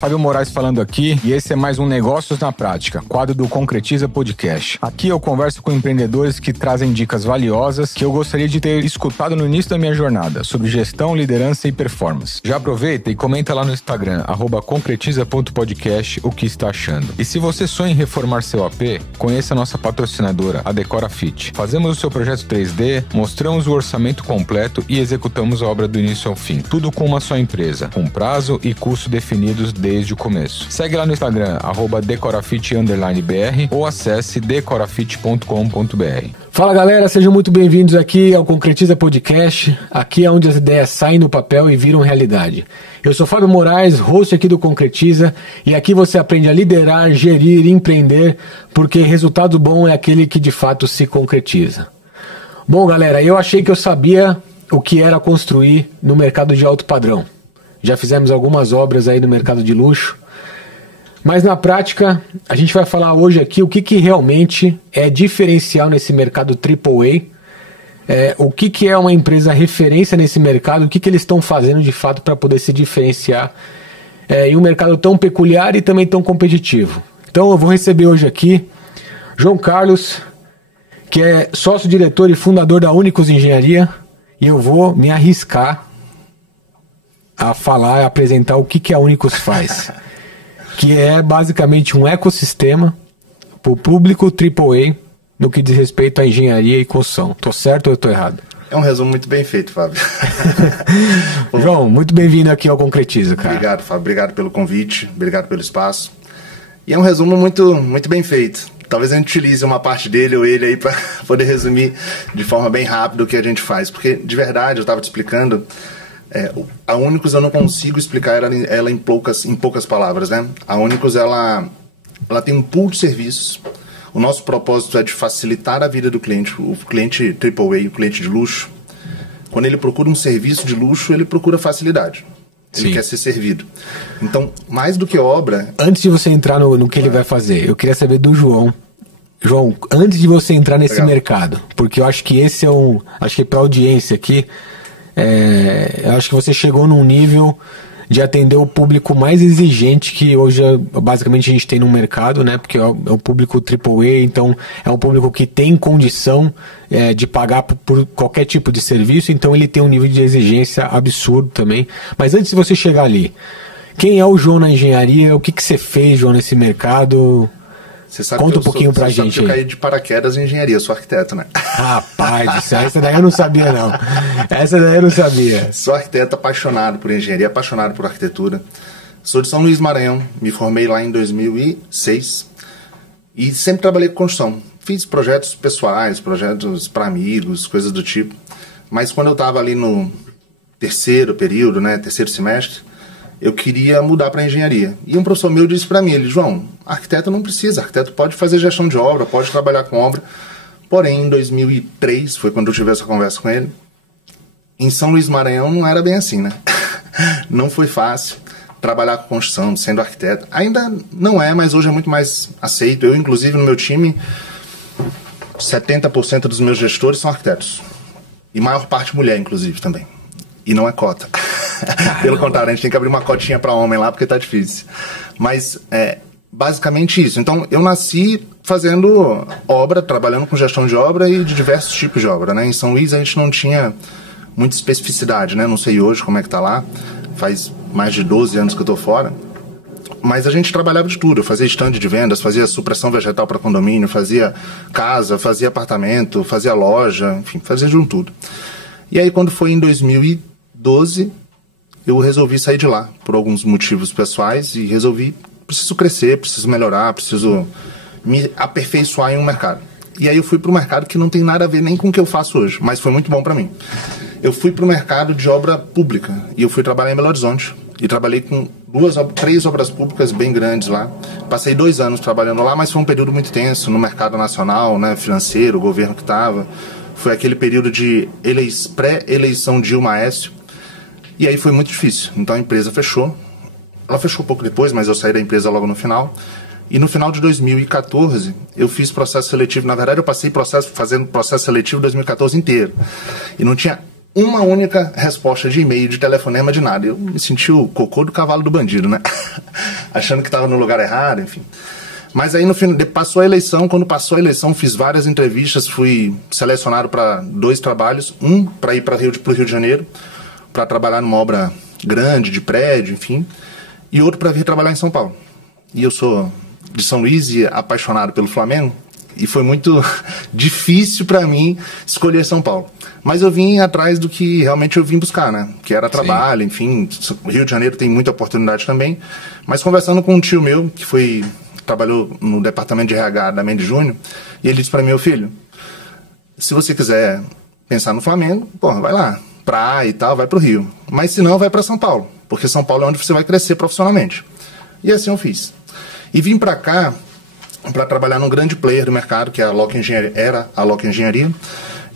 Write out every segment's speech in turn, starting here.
Fábio Moraes falando aqui, e esse é mais um Negócios na Prática, quadro do Concretiza Podcast. Aqui eu converso com empreendedores que trazem dicas valiosas que eu gostaria de ter escutado no início da minha jornada, sobre gestão, liderança e performance. Já aproveita e comenta lá no Instagram, @concretiza.podcast, o que está achando. E se você sonha em reformar seu AP, conheça a nossa patrocinadora, a Decora Fit. Fazemos o seu projeto 3D, mostramos o orçamento completo e executamos a obra do início ao fim. Tudo com uma só empresa, com prazo e custo definidos desde o começo. Segue lá no Instagram, @decorafit_br ou acesse decorafit.com.br. Fala galera, sejam muito bem-vindos aqui ao Concretiza Podcast. Aqui é onde as ideias saem do papel e viram realidade. Eu sou Fábio Moraes, host aqui do Concretiza, e aqui você aprende a liderar, gerir, empreender, porque resultado bom é aquele que de fato se concretiza. Bom galera, eu achei que eu sabia o que era construir no mercado de alto padrão. Já fizemos algumas obras aí no mercado de luxo, mas na prática a gente vai falar hoje aqui o que realmente é diferencial nesse mercado AAA, o que é uma empresa referência nesse mercado, o que eles estão fazendo de fato para poder se diferenciar em um mercado tão peculiar e também tão competitivo. Então eu vou receber hoje aqui João Carlos, que é sócio-diretor e fundador da Únicos Engenharia, e eu vou me arriscar a falar, a apresentar o que a Únicos faz, que é basicamente um ecossistema para o público AAA no que diz respeito à engenharia e construção. Tô certo ou eu tô errado? É um resumo muito bem feito, Fábio. João, muito bem-vindo aqui ao Concretiza, cara. Obrigado, Fábio. Obrigado pelo convite, obrigado pelo espaço. E é um resumo muito bem feito. Talvez a gente utilize uma parte dele ou ele aí para poder resumir de forma bem rápida o que a gente faz. Porque, de verdade, eu estava te explicando, a Únicos eu não consigo explicar ela em poucas palavras, né? A Únicos, ela tem um pool de serviços. O nosso propósito é de facilitar a vida do cliente, o cliente AAA, o cliente de luxo. Quando ele procura um serviço de luxo, ele procura facilidade. Ele quer ser servido. Então, mais do que obra... Antes de você entrar no que ele vai fazer, eu queria saber do João. João, antes de você entrar nesse mercado, porque eu acho que esse é acho que para a audiência aqui, eu acho que você chegou num nível de atender o público mais exigente que hoje basicamente a gente tem no mercado, né? Porque é o público AAA, então é um público que tem condição de pagar por qualquer tipo de serviço, então ele tem um nível de exigência absurdo também. Mas antes de você chegar ali, quem é o João na engenharia? O que você fez, João, nesse mercado? Conta um pouquinho pra gente. Eu caí de paraquedas em engenharia, eu sou arquiteto, né? Rapaz, essa daí eu não sabia, não. Essa daí eu não sabia. Sou arquiteto apaixonado por engenharia, apaixonado por arquitetura. Sou de São Luís, Maranhão. Me formei lá em 2006. E sempre trabalhei com construção. Fiz projetos pessoais, projetos para amigos, coisas do tipo. Mas quando eu estava ali no terceiro período, né, terceiro semestre, eu queria mudar para engenharia. E um professor meu disse para mim, João, arquiteto não precisa, arquiteto pode fazer gestão de obra, pode trabalhar com obra. Porém, em 2003, foi quando eu tive essa conversa com ele, em São Luís Maranhão não era bem assim, né? Não foi fácil trabalhar com construção, sendo arquiteto. Ainda não é, mas hoje é muito mais aceito. Eu, inclusive, no meu time, 70% dos meus gestores são arquitetos. E maior parte mulher, inclusive, também. E não é cota. Pelo contrário, a gente tem que abrir uma cotinha para homem lá, porque tá difícil. Mas basicamente isso. Então, eu nasci fazendo obra, trabalhando com gestão de obra e de diversos tipos de obra, né? Em São Luís a gente não tinha muita especificidade, né? Não sei hoje como é que tá lá. Faz mais de 12 anos que eu tô fora. Mas a gente trabalhava de tudo. Eu fazia stand de vendas, fazia supressão vegetal para condomínio, fazia casa, fazia apartamento, fazia loja, enfim, fazia de um tudo. E aí, quando foi em 2012... eu resolvi sair de lá, por alguns motivos pessoais, e resolvi, preciso crescer, preciso melhorar, preciso me aperfeiçoar em um mercado. E aí eu fui para o mercado que não tem nada a ver nem com o que eu faço hoje, mas foi muito bom para mim. Eu fui para o mercado de obra pública, e eu fui trabalhar em Belo Horizonte, e trabalhei com 3 obras públicas bem grandes lá. Passei 2 anos trabalhando lá, mas foi um período muito tenso no mercado nacional, né, financeiro, o governo que estava. Foi aquele período de pré-eleição Dilma-Aécio. E aí foi muito difícil. Então a empresa fechou. Ela fechou um pouco depois, mas eu saí da empresa logo no final. E no final de 2014, eu fiz processo seletivo. Na verdade, eu passei fazendo processo seletivo 2014 inteiro. E não tinha uma única resposta de e-mail, de telefonema, de nada. Eu me senti o cocô do cavalo do bandido, né? Achando que estava no lugar errado, enfim. Mas aí, no fim, passou a eleição. Quando passou a eleição, fiz várias entrevistas, fui selecionado para 2 trabalhos. Um para ir para o Rio de Janeiro, para trabalhar numa obra grande, de prédio, enfim. E outro para vir trabalhar em São Paulo. E eu sou de São Luís e apaixonado pelo Flamengo. E foi muito difícil para mim escolher São Paulo. Mas eu vim atrás do que realmente eu vim buscar, né? Que era trabalho, enfim. Rio de Janeiro tem muita oportunidade também. Mas conversando com um tio meu, que trabalhou no departamento de RH da Mendes Júnior, e ele disse para mim: meu filho, se você quiser pensar no Flamengo, porra, vai lá, praia e tal, vai pro Rio. Mas se não, vai para São Paulo, porque São Paulo é onde você vai crescer profissionalmente. E assim eu fiz. E vim para cá para trabalhar num grande player do mercado, que é a Loki Engenharia, era a Loki Engenharia.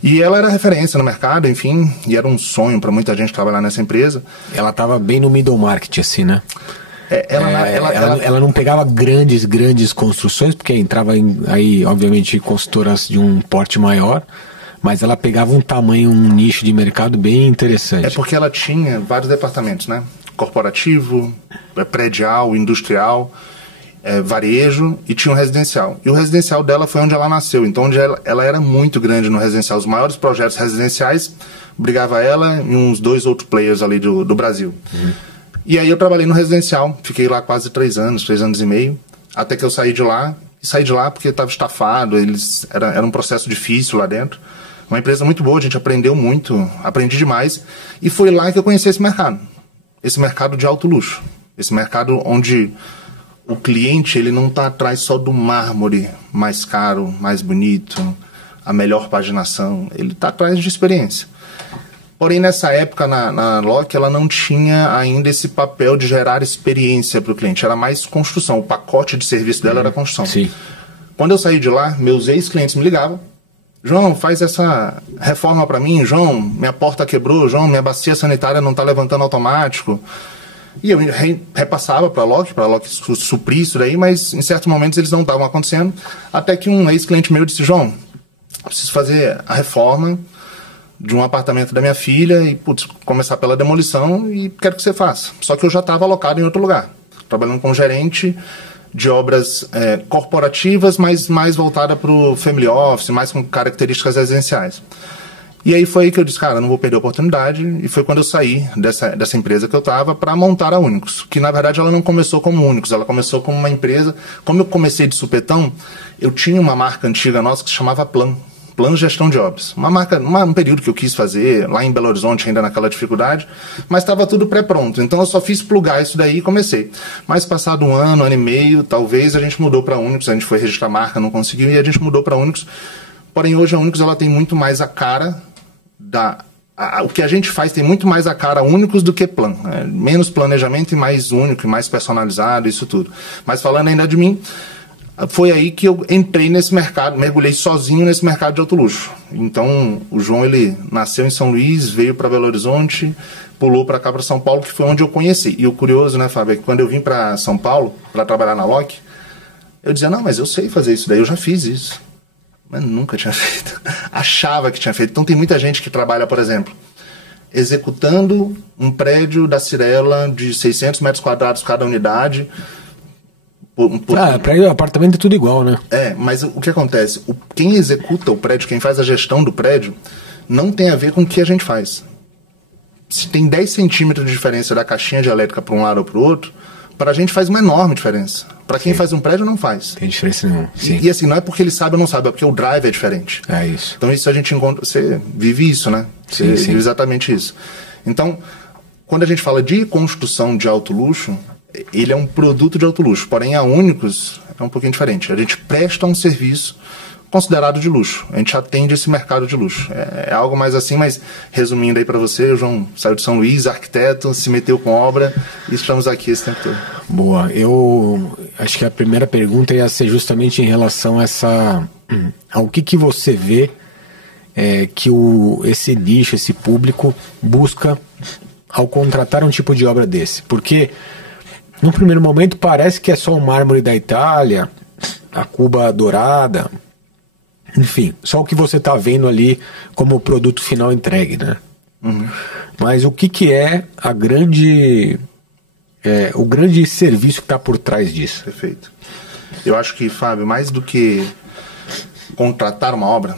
E ela era referência no mercado, enfim, e era um sonho para muita gente trabalhar nessa empresa. Ela estava bem no middle market, assim, né? Ela não pegava grandes construções, porque entrava aí, obviamente, consultoras de um porte maior, mas ela pegava um tamanho, um nicho de mercado bem interessante. É porque ela tinha vários departamentos, né? Corporativo, predial, industrial, varejo, e tinha um residencial. E o residencial dela foi onde ela nasceu, então onde ela era muito grande no residencial. Os maiores projetos residenciais, brigava ela e uns 2 outros players ali do Brasil. E aí eu trabalhei no residencial, fiquei lá quase 3 anos e meio, até que eu saí de lá. E saí de lá porque estava estafado, era um processo difícil lá dentro. Uma empresa muito boa, a gente aprendeu muito, aprendi demais. E foi lá que eu conheci esse mercado de alto luxo. Esse mercado onde o cliente ele não está atrás só do mármore mais caro, mais bonito, a melhor paginação. Ele está atrás de experiência. Porém, nessa época, na Loki, ela não tinha ainda esse papel de gerar experiência para o cliente. Era mais construção. O pacote de serviço dela era construção. Sim. Quando eu saí de lá, meus ex-clientes me ligavam. João, faz essa reforma para mim. João, minha porta quebrou. João, minha bacia sanitária não está levantando automático. E eu repassava para a Loki suprir isso daí, mas em certos momentos eles não estavam acontecendo. Até que um ex-cliente meu disse: João, preciso fazer a reforma de um apartamento da minha filha e, começar pela demolição e quero que você faça. Só que eu já estava alocado em outro lugar, trabalhando como gerente de obras corporativas, mas mais voltada para o family office, mais com características residenciais. E aí foi aí que eu disse: cara, não vou perder a oportunidade. E foi quando eu saí dessa empresa que eu estava para montar a Únicos, que na verdade ela não começou como Únicos, ela começou como uma empresa. Como eu comecei de supetão, eu tinha uma marca antiga nossa que se chamava Plano Gestão de Obras. Um período que eu quis fazer, lá em Belo Horizonte, ainda naquela dificuldade, mas estava tudo pré-pronto. Então eu só fiz plugar isso daí e comecei. Mas passado um ano e meio, talvez, a gente mudou para a Únicos, a gente foi registrar a marca, não conseguiu, e a gente mudou para a Únicos. Porém, hoje a Únicos ela tem muito mais a cara o que a gente faz tem muito mais a cara Únicos do que Plan. Menos planejamento e mais único, e mais personalizado, isso tudo. Mas falando ainda de mim, foi aí que eu entrei nesse mercado, mergulhei sozinho nesse mercado de alto luxo. Então, o João, ele nasceu em São Luís, veio para Belo Horizonte, pulou para cá, para São Paulo, que foi onde eu conheci. E o curioso, né, Fábio, é que quando eu vim para São Paulo, para trabalhar na Loki, eu dizia: não, mas eu sei fazer isso daí, eu já fiz isso. Mas nunca tinha feito. Achava que tinha feito. Então, tem muita gente que trabalha, por exemplo, executando um prédio da Cirela de 600 metros quadrados cada unidade. Prédio, apartamento é tudo igual, né? Mas o que acontece? Quem executa o prédio, quem faz a gestão do prédio, não tem a ver com o que a gente faz. Se tem 10 centímetros de diferença da caixinha de elétrica para um lado ou para o outro, para a gente faz uma enorme diferença. Para quem faz um prédio, não faz. Tem diferença não. E assim, não é porque ele sabe ou não sabe, é porque o drive é diferente. É isso. Então isso a gente encontra... Você vive isso, né? Você vive exatamente isso. Então, quando a gente fala de construção de alto luxo, ele é um produto de alto luxo. Porém, a Únicos é um pouquinho diferente. A gente presta um serviço considerado de luxo. A gente atende esse mercado de luxo. É algo mais assim, mas resumindo aí para você, o João saiu de São Luís, arquiteto, se meteu com obra e estamos aqui esse tempo todo. Boa. Eu acho que a primeira pergunta ia ser justamente em relação a ao que você vê que esse nicho, esse público busca ao contratar um tipo de obra desse. Porque no primeiro momento parece que é só o mármore da Itália, a cuba dourada, enfim, só o que você está vendo ali como produto final entregue, né? Mas o que é a o grande serviço que está por trás disso? Perfeito. Eu acho que, Fábio, mais do que contratar uma obra,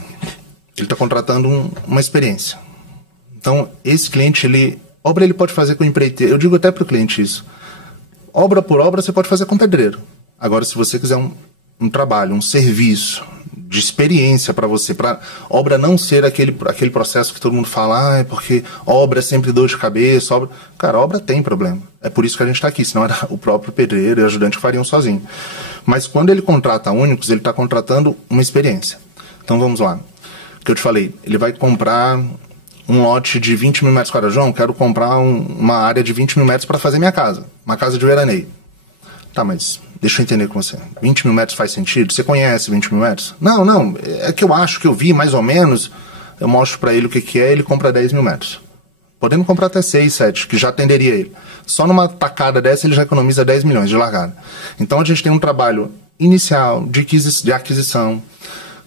ele está contratando uma experiência. Então, esse cliente, obra ele pode fazer com o empreiteiro. Eu digo até para o cliente isso. Obra por obra você pode fazer com pedreiro. Agora, se você quiser um trabalho, um serviço de experiência para você, para obra não ser aquele processo que todo mundo fala, porque obra é sempre dor de cabeça, Cara, obra tem problema. É por isso que a gente está aqui, senão era o próprio pedreiro e o ajudante que fariam sozinho. Mas quando ele contrata a Únicos, ele está contratando uma experiência. Então vamos lá. O que eu te falei, ele vai comprar um lote de 20 mil metros quadrados. João, quero comprar uma área de 20 mil metros para fazer minha casa, uma casa de veraneio. Tá, mas deixa eu entender com você. 20 mil metros faz sentido? Você conhece 20 mil metros? Não, é que eu acho que eu vi mais ou menos, eu mostro para ele o que é, ele compra 10 mil metros. Podemos comprar até 6, 7, que já atenderia ele. Só numa tacada dessa ele já economiza 10 milhões de largada. Então a gente tem um trabalho inicial de aquisição,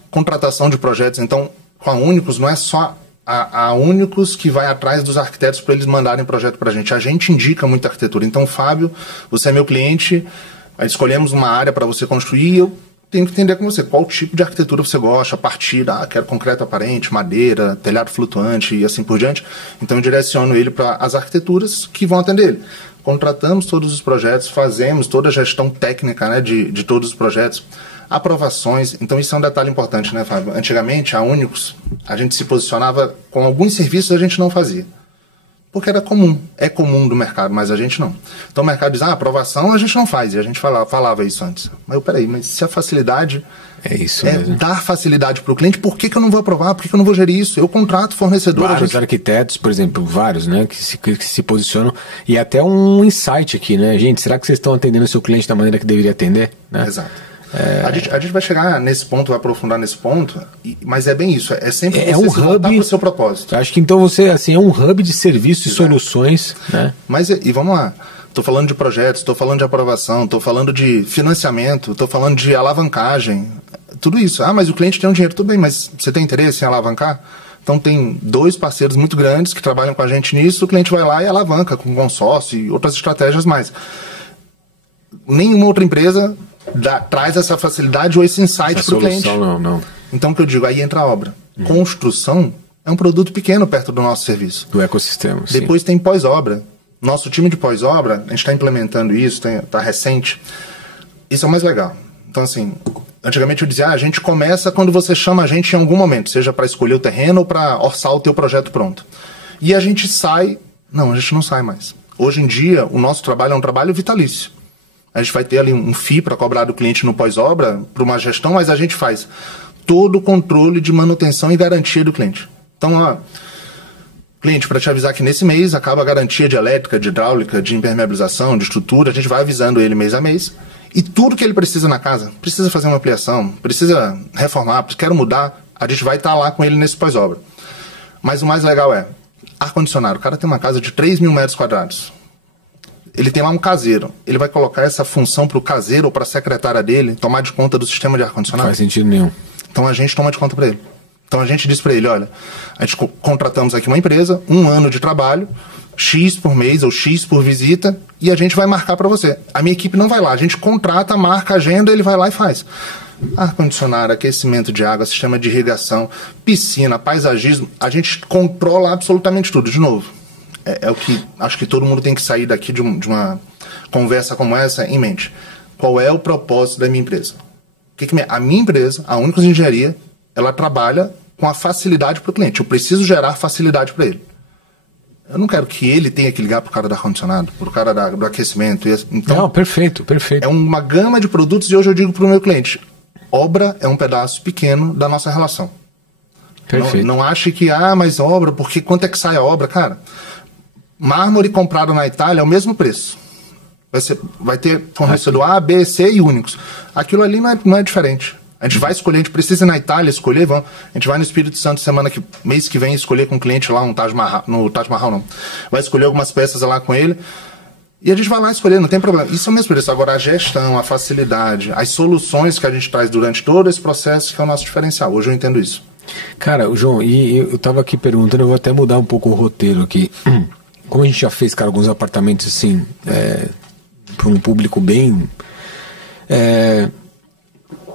contratação de projetos. Então, com a Únicos, não é só a Únicos que vai atrás dos arquitetos para eles mandarem projeto para a gente indica muita arquitetura. Então, Fábio, você é meu cliente, escolhemos uma área para você construir e eu tenho que entender com você qual tipo de arquitetura você gosta, a partir quero concreto aparente, madeira, telhado flutuante e assim por diante. Então, eu direciono ele para as arquiteturas que vão atender ele. Contratamos todos os projetos, fazemos toda a gestão técnica, né, de todos os projetos, aprovações. Então isso é um detalhe importante, né, Fábio? Antigamente, a Únicos, a gente se posicionava com alguns serviços, a gente não fazia. Porque era comum, é comum do mercado, mas a gente não. Então o mercado diz, aprovação a gente não faz, e a gente falava isso antes. Mas peraí, mas se a facilidade dar facilidade para o cliente, por que eu não vou aprovar? Por que eu não vou gerir isso? Eu contrato fornecedor. Vários arquitetos, por exemplo, vários, né, que se posicionam, e até um insight aqui, né, gente, será que vocês estão atendendo o seu cliente da maneira que deveria atender? Né? Exato. A gente vai chegar nesse ponto, vai aprofundar nesse ponto, mas é bem isso, é sempre você um se voltar para o seu propósito. Acho que então você, assim, é um hub de serviços e soluções, né? Mas, e vamos lá, estou falando de projetos, estou falando de aprovação, estou falando de financiamento, estou falando de alavancagem, tudo isso. Mas o cliente tem um dinheiro, tudo bem, mas você tem interesse em alavancar? Então tem 2 parceiros muito grandes que trabalham com a gente nisso, o cliente vai lá e alavanca com consórcio e outras estratégias mais. Nenhuma outra empresa traz essa facilidade ou esse insight para o cliente. Não. Então, o que eu digo, aí entra a obra. Construção é um produto pequeno perto do nosso serviço. Do ecossistema, sim. Depois tem pós-obra. Nosso time de pós-obra, a gente está implementando isso, está recente. Isso é o mais legal. Então, assim, antigamente eu dizia, a gente começa quando você chama a gente em algum momento, seja para escolher o terreno ou para orçar o teu projeto pronto. E a gente sai... Não, a gente não sai mais. Hoje em dia, o nosso trabalho é um trabalho vitalício. A gente vai ter ali um FII para cobrar do cliente no pós-obra, para uma gestão, mas a gente faz todo o controle de manutenção e garantia do cliente. Então, cliente, para te avisar que nesse mês acaba a garantia de elétrica, de hidráulica, de impermeabilização, de estrutura, a gente vai avisando ele mês a mês. E tudo que ele precisa na casa, precisa fazer uma ampliação, precisa reformar, quer mudar, a gente vai estar lá com ele nesse pós-obra. Mas o mais legal é, ar-condicionado. O cara tem uma casa de 3 mil metros quadrados. Ele tem lá um caseiro. Ele vai colocar essa função para o caseiro ou para a secretária dele tomar de conta do sistema de ar-condicionado? Não faz sentido nenhum. Então a gente toma de conta para ele. Então a gente diz para ele, olha, a gente contratamos aqui uma empresa, 1 ano de trabalho, X por mês ou X por visita, e a gente vai marcar para você. A minha equipe não vai lá, a gente contrata, marca a agenda, ele vai lá e faz. Ar-condicionado, aquecimento de água, sistema de irrigação, piscina, paisagismo, a gente controla absolutamente tudo. De novo, é o que acho que todo mundo tem que sair daqui de uma conversa como essa em mente. Qual é o propósito da minha empresa? A minha empresa, a Únicos Engenharia, ela trabalha com a facilidade para o cliente. Eu preciso gerar facilidade para ele. Eu não quero que ele tenha que ligar para o cara do ar-condicionado, para o cara do aquecimento. Então, não, perfeito. É uma gama de produtos e hoje eu digo para o meu cliente, obra é um pedaço pequeno da nossa relação. Perfeito. Não ache que, mas obra, porque quanto é que sai a obra? Cara, mármore comprado na Itália é o mesmo preço. Vai ter fornecedor A, B, C e Únicos. Aquilo ali não é diferente. A gente vai escolher, a gente precisa ir na Itália escolher, a gente vai no Espírito Santo mês que vem escolher com o cliente lá no Taj Mahal não. Vai escolher algumas peças lá com ele e a gente vai lá escolher, não tem problema. Isso é o mesmo preço. Agora a gestão, a facilidade, as soluções que a gente traz durante todo esse processo que é o nosso diferencial. Hoje eu entendo isso. Cara, João, e eu tava aqui perguntando, eu vou até mudar um pouco o roteiro aqui. Como a gente já fez, cara, alguns apartamentos assim, para um público bem...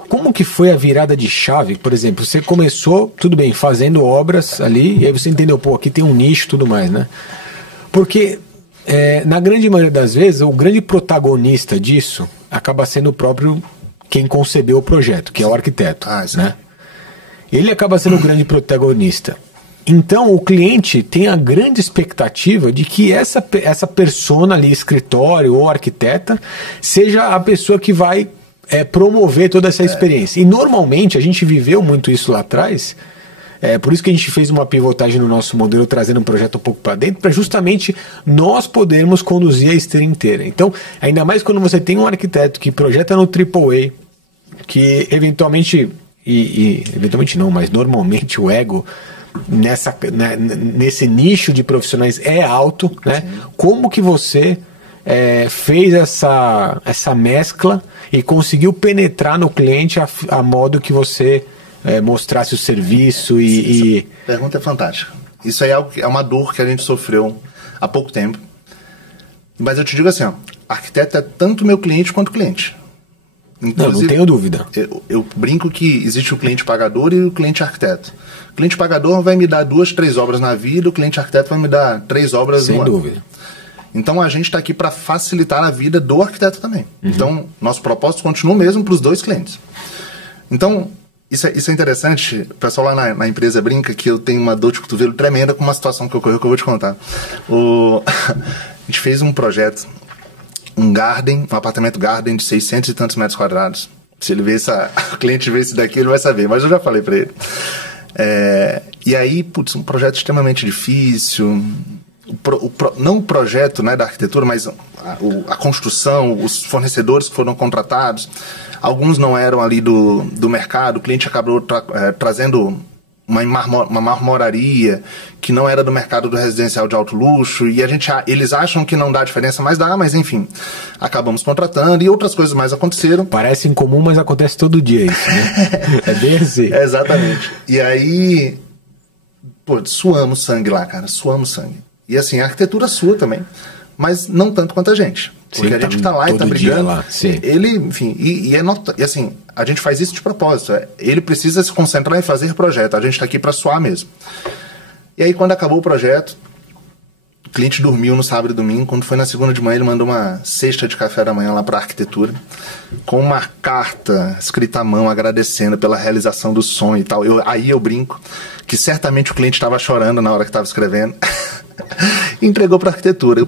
como que foi a virada de chave? Por exemplo, você começou, tudo bem, fazendo obras ali, e aí você entendeu, pô, aqui tem um nicho e tudo mais, né? Porque, na grande maioria das vezes, o grande protagonista disso acaba sendo o próprio quem concebeu o projeto, que é o arquiteto, né? Ele acaba sendo o grande protagonista. Então, o cliente tem a grande expectativa de que essa persona ali, escritório ou arquiteta, seja a pessoa que vai promover toda essa experiência. E, normalmente, a gente viveu muito isso lá atrás, por isso que a gente fez uma pivotagem no nosso modelo, trazendo um projeto um pouco para dentro, para justamente nós podermos conduzir a esteira inteira. Então, ainda mais quando você tem um arquiteto que projeta no AAA, que eventualmente, eventualmente não, mas normalmente o ego nesse nicho de profissionais é alto, né? Sim. Como que você fez essa mescla e conseguiu penetrar no cliente a modo que você mostrasse o serviço e... Essa pergunta é fantástica. Isso aí é uma dor que a gente sofreu há pouco tempo. Mas eu te digo assim, ó, arquiteto é tanto meu cliente quanto cliente. Inclusive, não tenho dúvida. Eu brinco que existe o cliente pagador e o cliente arquiteto. O cliente pagador vai me dar 2, 3 obras na vida, o cliente arquiteto vai me dar 3 obras no ano. Sem dúvida. Então a gente está aqui para facilitar a vida do arquiteto também. Uhum. Então, nosso propósito continua o mesmo para os 2 clientes. Então, isso é interessante. O pessoal lá na empresa brinca que eu tenho uma dor de cotovelo tremenda com uma situação que ocorreu que eu vou te contar. A gente fez um projeto, um apartamento garden de 600 e tantos metros quadrados. Se ele ver o cliente ver isso daqui, ele vai saber, mas eu já falei para ele. E aí, putz, um projeto extremamente difícil. Não o projeto, né, da arquitetura, mas a construção, os fornecedores que foram contratados, alguns não eram ali do mercado, o cliente acabou trazendo uma marmoraria que não era do mercado do residencial de alto luxo, e eles acham que não dá diferença, mas enfim, acabamos contratando, e outras coisas mais aconteceram. Parece incomum, mas acontece todo dia isso, né? É bem assim. Exatamente. E aí, suamos sangue lá, cara, suamos sangue. E assim, a arquitetura sua também, mas não tanto quanto a gente. Porque sim, a gente tá lá e tá brigando. Lá, ele, enfim, e assim, a gente faz isso de propósito. Ele precisa se concentrar em fazer projeto. A gente tá aqui para suar mesmo. E aí, quando acabou o projeto, o cliente dormiu no sábado e domingo. Quando foi na segunda de manhã, ele mandou uma cesta de café da manhã lá pra arquitetura, com uma carta escrita à mão, agradecendo pela realização do sonho e tal. Aí eu brinco que certamente o cliente estava chorando na hora que estava escrevendo. E entregou pra arquitetura.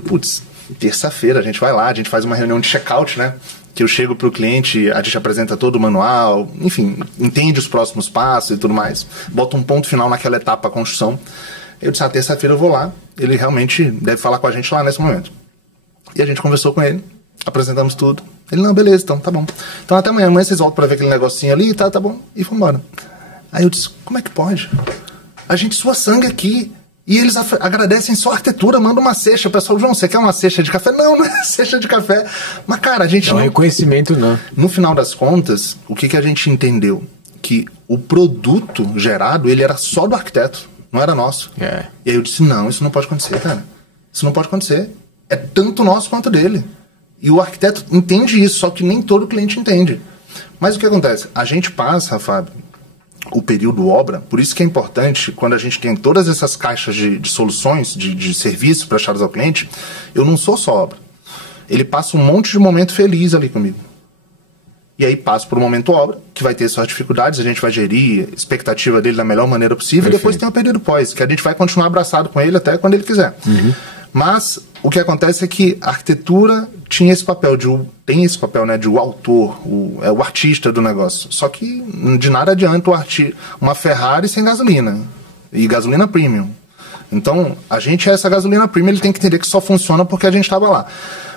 Terça-feira a gente vai lá, a gente faz uma reunião de check-out, né? Que eu chego pro cliente, a gente apresenta todo o manual, enfim, entende os próximos passos e tudo mais. Bota um ponto final naquela etapa, a construção. Eu disse, terça-feira eu vou lá, ele realmente deve falar com a gente lá nesse momento. E a gente conversou com ele, apresentamos tudo. Ele, não, beleza, então tá bom. Então até amanhã vocês voltam pra ver aquele negocinho ali, tá bom. E foi embora. Aí eu disse, como é que pode? A gente sua sangue aqui. E eles agradecem só a arquitetura, mandam uma cesta. O pessoal, João, você quer uma cesta de café? Não é cesta de café. Mas, cara, a gente não... reconhecimento, não. No final das contas, o que a gente entendeu? Que o produto gerado, ele era só do arquiteto, não era nosso. E aí eu disse, não, isso não pode acontecer, cara. Isso não pode acontecer. É tanto nosso quanto dele. E o arquiteto entende isso, só que nem todo cliente entende. Mas o que acontece? A gente passa, Fábio, o período obra, por isso que é importante, quando a gente tem todas essas caixas de soluções, de serviços prestados ao cliente, eu não sou só obra. Ele passa um monte de momento feliz ali comigo. E aí passa por um momento obra, que vai ter suas dificuldades, a gente vai gerir a expectativa dele da melhor maneira possível. Perfeito. E depois tem o período pós, que a gente vai continuar abraçado com ele até quando ele quiser. Uhum. Mas o que acontece é que a arquitetura tem esse papel, né, de o autor, o artista do negócio. Só que de nada adianta uma Ferrari sem gasolina, e gasolina premium. Então, a gente essa gasolina premium, ele tem que entender que só funciona porque a gente estava lá.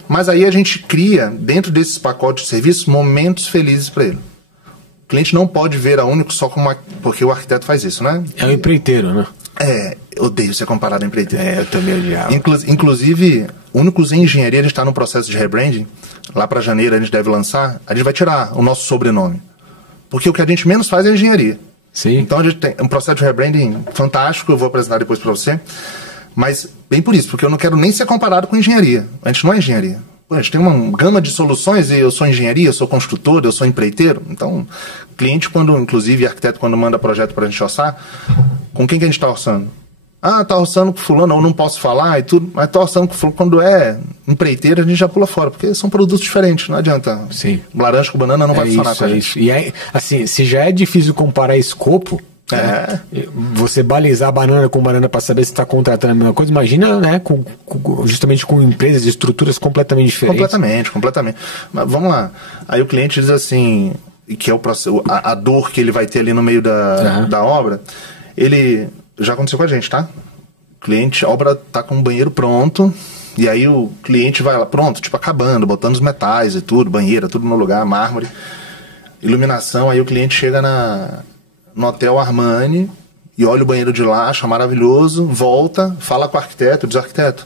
Mas aí a gente cria, dentro desses pacotes de serviços, momentos felizes para ele. O cliente não pode ver a Único só como porque o arquiteto faz isso, né? É um empreiteiro, né? Eu odeio ser comparado a empreiteiro. Eu também odiava. Inclusive, Únicos em Engenharia, a gente está no processo de rebranding. Lá para janeiro a gente deve lançar. A gente vai tirar o nosso sobrenome. Porque o que a gente menos faz é engenharia. Sim. Então a gente tem um processo de rebranding fantástico, eu vou apresentar depois para você, mas bem por isso, porque eu não quero nem ser comparado com engenharia. A gente não é engenharia. Pô, a gente tem uma gama de soluções e eu sou engenharia, eu sou construtor, eu sou empreiteiro. Então, cliente, inclusive arquiteto, quando manda projeto para a gente orçar, com quem que a gente está orçando? Ah, tá orçando com fulano, ou não posso falar e tudo, mas tá orçando com fulano. Quando é empreiteiro, a gente já pula fora, porque são produtos diferentes, não adianta. Sim. Laranja com banana não vai funcionar com a gente. Isso. E aí, assim, se já é difícil comparar escopo, né, você balizar banana com banana para saber se está contratando a mesma coisa, imagina, né, justamente com empresas de estruturas completamente diferentes. Completamente. Mas vamos lá. Aí o cliente diz assim, que é o processo, a dor que ele vai ter ali no meio da obra, ele... Já aconteceu com a gente, tá? Cliente, a obra tá com o banheiro pronto, e aí o cliente vai lá, pronto, tipo acabando, botando os metais e tudo, banheira, tudo no lugar, mármore, iluminação, aí o cliente chega no Hotel Armani e olha o banheiro de lá, acha maravilhoso, volta, fala com o arquiteto, diz, arquiteto,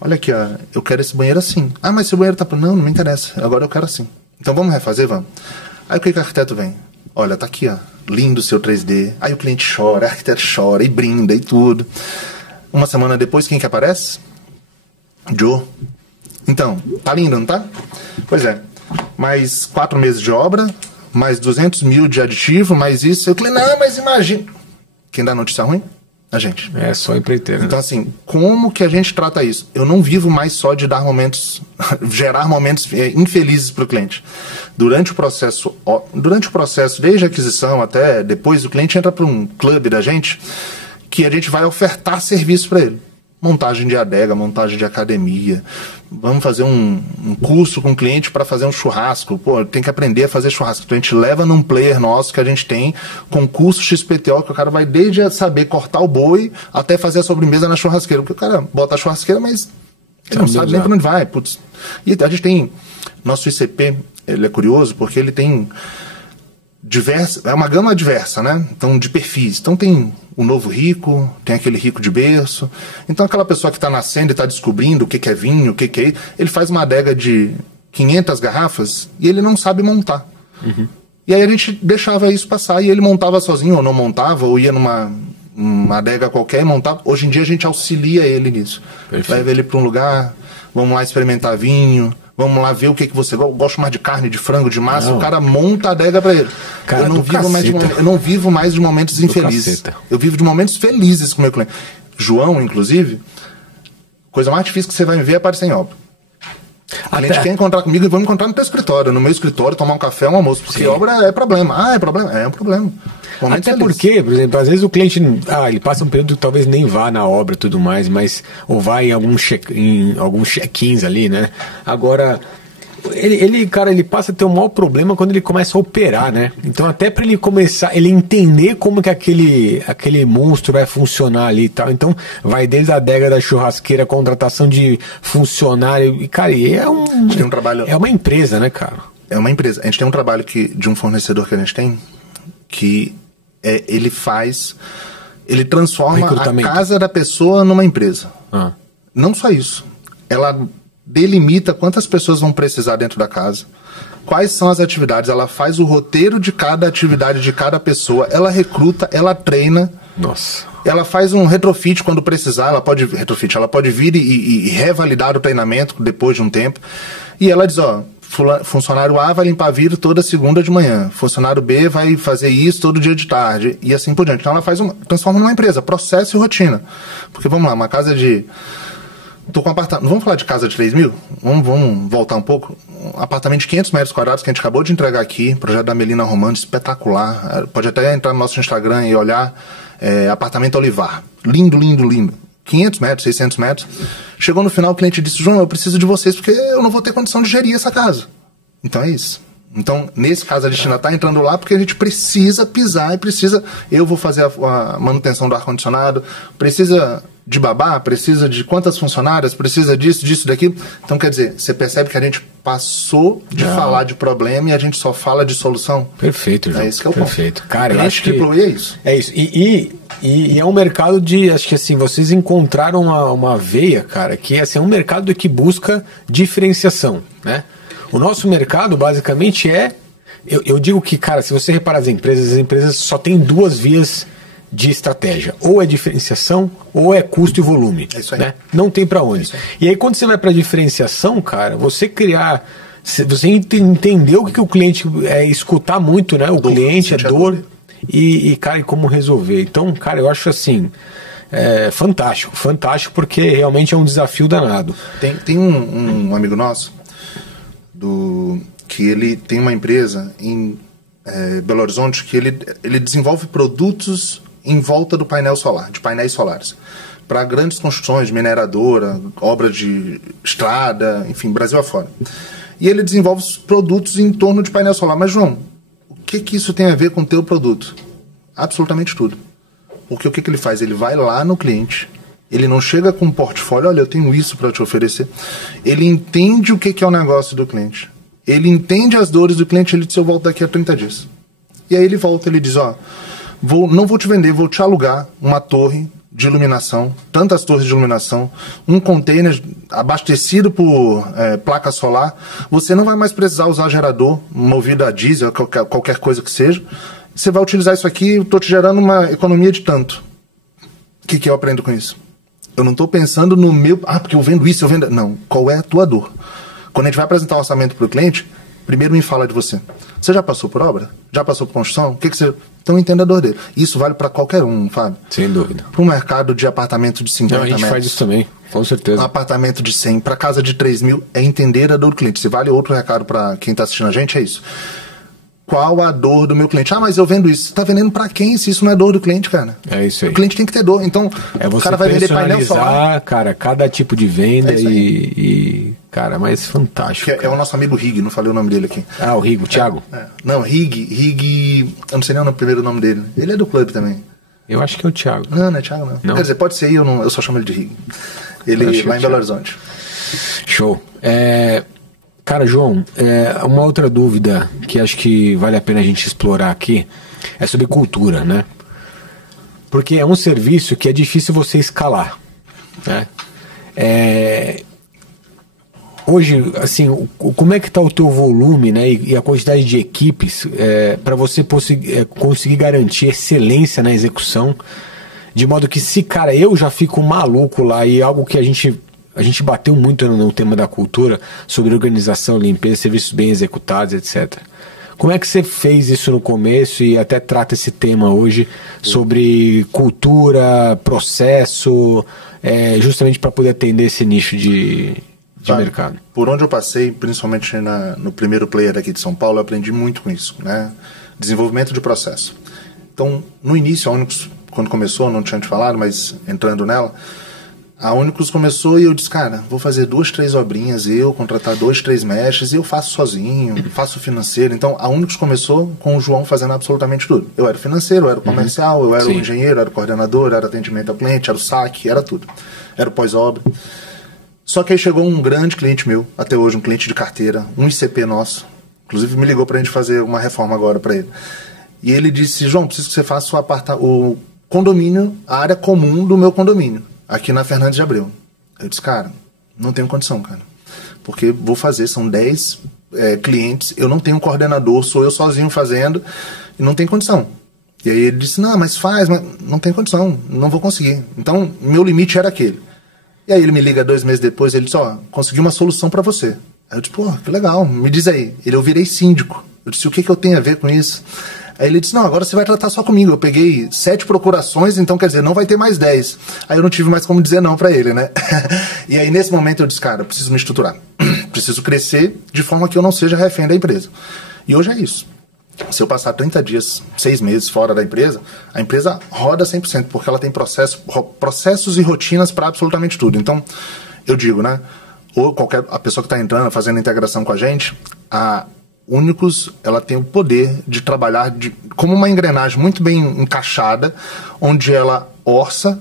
olha aqui, ó, eu quero esse banheiro assim. Ah, mas esse banheiro tá pronto. Não me interessa, agora eu quero assim. Então vamos refazer, vamos. Aí o que o arquiteto vem? Olha, tá aqui, ó, lindo o seu 3D. Aí o cliente chora, o arquiteto chora e brinda e tudo. Uma semana depois, quem que aparece? Joe. Então, tá lindo, não tá? Pois é. Mais 4 meses de obra, mais 200 mil de aditivo, mais isso. Eu falei, não, mas imagina. Quem dá notícia ruim? A gente. É só empreiteiro. Então, assim, como que a gente trata isso? Eu não vivo mais só de dar momentos, gerar momentos infelizes para o cliente. Durante o processo, desde a aquisição até depois, o cliente entra para um clube da gente que a gente vai ofertar serviço para ele. Montagem de adega, montagem de academia. Vamos fazer um curso com o cliente para fazer um churrasco. Pô, tem que aprender a fazer churrasco. Então a gente leva num player nosso que a gente tem, concurso XPTO, que o cara vai desde saber cortar o boi até fazer a sobremesa na churrasqueira. Porque o cara bota a churrasqueira, mas ele não sabe nem para onde vai. Putz. E a gente tem... Nosso ICP, ele é curioso porque ele tem... é uma gama diversa, né? Então, de perfis. Então tem o novo rico, tem aquele rico de berço. Então aquela pessoa que está nascendo e está descobrindo o que é vinho, o que é... Ele faz uma adega de 500 garrafas e ele não sabe montar. Uhum. E aí a gente deixava isso passar e ele montava sozinho ou não montava, ou ia numa adega qualquer e montava. Hoje em dia a gente auxilia ele nisso. Perfeito. Leva ele para um lugar, vamos lá experimentar vinho, vamos lá ver o que você gosta. Gosto mais de carne, de frango, de massa. Não. O cara monta a adega pra ele. Cara, eu não vivo mais de momentos infelizes. Eu vivo de momentos felizes com o meu cliente. João, inclusive, coisa mais difícil que você vai ver é aparecer em obra. O cliente quer encontrar comigo e vamos encontrar no teu escritório. No meu escritório, tomar um café, um almoço. Porque obra é problema. Ah, é problema? É um problema. Momentos até felizes. porque, por exemplo, às vezes o cliente ele passa um período que talvez nem vá na obra e tudo mais, mas ou vai em alguns check-ins ali, né? Agora, ele passa a ter um maior problema quando ele começa a operar, né? Então até para ele começar, ele entender como que aquele monstro vai funcionar ali e tal. Então vai desde a adega da churrasqueira, contratação de funcionário, e cara, tem um trabalho... é uma empresa, né, cara? É uma empresa. A gente tem um trabalho de um fornecedor que a gente tem, que ele transforma a casa da pessoa numa empresa. Não só isso. Ela delimita quantas pessoas vão precisar dentro da casa, quais são as atividades, ela faz o roteiro de cada atividade de cada pessoa, ela recruta, ela treina. Nossa. Ela faz um retrofit quando precisar, ela pode vir e revalidar o treinamento depois de um tempo. E ela diz, funcionário A vai limpar vidro toda segunda de manhã, funcionário B vai fazer isso todo dia de tarde, e assim por diante. Então ela transforma numa empresa, processo e rotina. Porque vamos lá, uma casa de... Tô com um apartamento, vamos falar de casa de 3 mil? Vamos voltar um pouco. Um apartamento de 500 metros quadrados que a gente acabou de entregar aqui, projeto da Melina Romano, espetacular. Pode até entrar no nosso Instagram e olhar. Apartamento Olivar. Lindo, lindo, lindo. 500 metros, 600 metros. Chegou no final, o cliente disse, João, eu preciso de vocês porque eu não vou ter condição de gerir essa casa. Então é isso. Então, nesse caso, a gente ainda está entrando lá porque a gente precisa pisar e precisa... Eu vou fazer a manutenção do ar-condicionado, precisa de babá, precisa de quantas funcionárias, precisa disso, daquilo. Então, quer dizer, você percebe que a gente passou de falar de problema e a gente só fala de solução. Perfeito, João. É isso que é o perfeito. Ponto. Cara, eu acho que... é isso. É isso. E é um mercado de... Acho que assim, vocês encontraram uma veia, cara, que assim, é um mercado que busca diferenciação, né? O nosso mercado, basicamente, é Eu digo que, cara, se você reparar as empresas só têm duas vias de estratégia. Ou é diferenciação, ou é custo e volume. É isso aí. Né? Não tem para onde. E aí, quando você vai para diferenciação, cara, você criar... Você entender o que o cliente... escutar muito, né? O cliente, a dor. Cara, e como resolver. Então, cara, eu acho assim... fantástico. Fantástico porque realmente é um desafio danado. Tem um amigo nosso que ele tem uma empresa em Belo Horizonte que ele desenvolve produtos em volta do painel solar, de painéis solares, para grandes construções, mineradora, obra de estrada, enfim, Brasil afora. E ele desenvolve produtos em torno de painel solar. Mas, João, o que isso tem a ver com o teu produto? Absolutamente tudo. Porque o que ele faz? Ele vai lá no cliente, ele não chega com um portfólio, olha, eu tenho isso para te oferecer. Ele entende o que é o negócio do cliente. Ele entende as dores do cliente, ele diz, eu volto daqui a 30 dias. E aí ele volta, ele diz, não vou te vender, vou te alugar uma torre de iluminação, tantas torres de iluminação, um container abastecido por placa solar. Você não vai mais precisar usar gerador movido a diesel, qualquer coisa que seja. Você vai utilizar isso aqui, eu estou te gerando uma economia de tanto. O que eu aprendo com isso? Eu não estou pensando no meu... porque eu vendo isso, eu vendo... Não, qual é a tua dor? Quando a gente vai apresentar o orçamento para o cliente, primeiro me fala de você. Você já passou por obra? Já passou por construção? O que você... Então entenda a dor dele. Isso vale para qualquer um, Fábio. Sem dúvida. Para um mercado de apartamento de 50 metros. A gente faz isso também, com certeza. Um apartamento de 100 para casa de 3 mil é entender a dor do cliente. Se vale outro recado para quem está assistindo a gente, é isso. Qual a dor do meu cliente? Mas eu vendo isso. Você está vendendo para quem se isso não é dor do cliente, cara? É isso aí. O cliente tem que ter dor. Então, o cara vai vender painel solar. Cara, cada tipo de venda cara, mas fantástico. É o nosso amigo Rig, não falei o nome dele aqui. O Rig, o Thiago? Não, Rig, eu não sei nem o primeiro nome dele. Ele é do clube também. Eu acho que é o Thiago. Não é Thiago, não. Quer dizer, pode ser, eu só chamo ele de Rig. Ele lá em Belo Horizonte. Show. Cara, João, uma outra dúvida que acho que vale a pena a gente explorar aqui é sobre cultura, né? Porque é um serviço que é difícil você escalar, né? Hoje, assim, como é que está o teu volume, né, e a quantidade de equipes para você conseguir garantir excelência na execução, de modo que cara, eu já fico maluco lá, e algo que a gente bateu muito no tema da cultura, sobre organização, limpeza, serviços bem executados, etc. Como é que você fez isso no começo e até trata esse tema hoje sobre cultura, processo, justamente para poder atender esse nicho de mercado? Por onde eu passei, principalmente no primeiro player aqui de São Paulo, eu aprendi muito com isso, né? Desenvolvimento de processo. Então, no início, a Unicus, quando começou, não tinha te falado, mas entrando nela, a Unicus começou e eu disse, cara, vou fazer 2, 3 obrinhas, contratar 2, 3 mestres, e eu faço sozinho, faço financeiro. Então, a Unicus começou com o João fazendo absolutamente tudo. Eu era o financeiro, eu era o comercial, eu era o engenheiro, eu era o coordenador, eu era atendimento ao cliente, era o saque, era tudo. Era o pós-obra. Só que aí chegou um grande cliente meu, até hoje, um cliente de carteira, um ICP nosso, inclusive me ligou pra gente fazer uma reforma agora pra ele. E ele disse, João, preciso que você faça o condomínio, a área comum do meu condomínio, aqui na Fernandes de Abreu. Eu disse, cara, não tenho condição, cara. Porque vou fazer, são 10 clientes, eu não tenho um coordenador, sou eu sozinho fazendo, e não tem condição. E aí ele disse, não, mas faz, mas não tem condição, não vou conseguir. Então, meu limite era aquele. E aí ele me liga 2 meses depois, ele disse, consegui uma solução para você. Aí eu disse, que legal, me diz aí. Eu virei síndico. Eu disse, o que eu tenho a ver com isso? Aí ele disse, não, agora você vai tratar só comigo. Eu peguei 7 procurações, então quer dizer, não vai ter mais 10. Aí eu não tive mais como dizer não para ele, né? E aí nesse momento eu disse, cara, eu preciso me estruturar. Preciso crescer de forma que eu não seja refém da empresa. E hoje é isso. Se eu passar 30 dias, 6 meses fora da empresa, a empresa roda 100%, porque ela tem processos e rotinas para absolutamente tudo. Então, eu digo, né? Ou a pessoa que está entrando, fazendo integração com a gente, a Unicus, ela tem o poder de trabalhar como uma engrenagem muito bem encaixada, onde ela orça,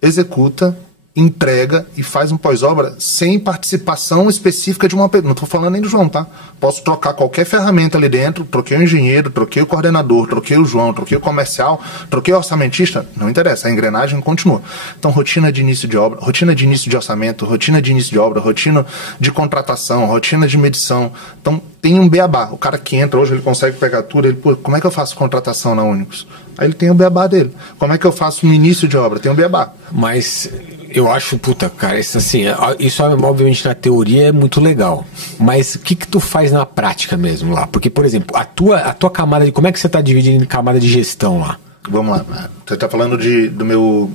executa, entrega e faz um pós-obra sem participação específica de uma pessoa. Não estou falando nem do João, tá? Posso trocar qualquer ferramenta ali dentro, troquei o engenheiro, troquei o coordenador, troquei o João, troquei o comercial, troquei o orçamentista, não interessa, a engrenagem continua. Então, rotina de início de obra, rotina de início de orçamento, rotina de início de obra, rotina de contratação, rotina de medição. Então, tem um beabá. O cara que entra hoje, ele consegue pegar tudo. Ele, pô, como é que eu faço contratação na Únicos? Aí ele tem o beabá dele. Como é que eu faço no início de obra? Tem um beabá. Mas eu acho, puta, cara, isso assim, isso obviamente na teoria é muito legal. Mas o que tu faz na prática mesmo lá? Porque, por exemplo, a tua camada de... Como é que você tá dividindo em camada de gestão lá? Vamos lá. Você tá falando do meu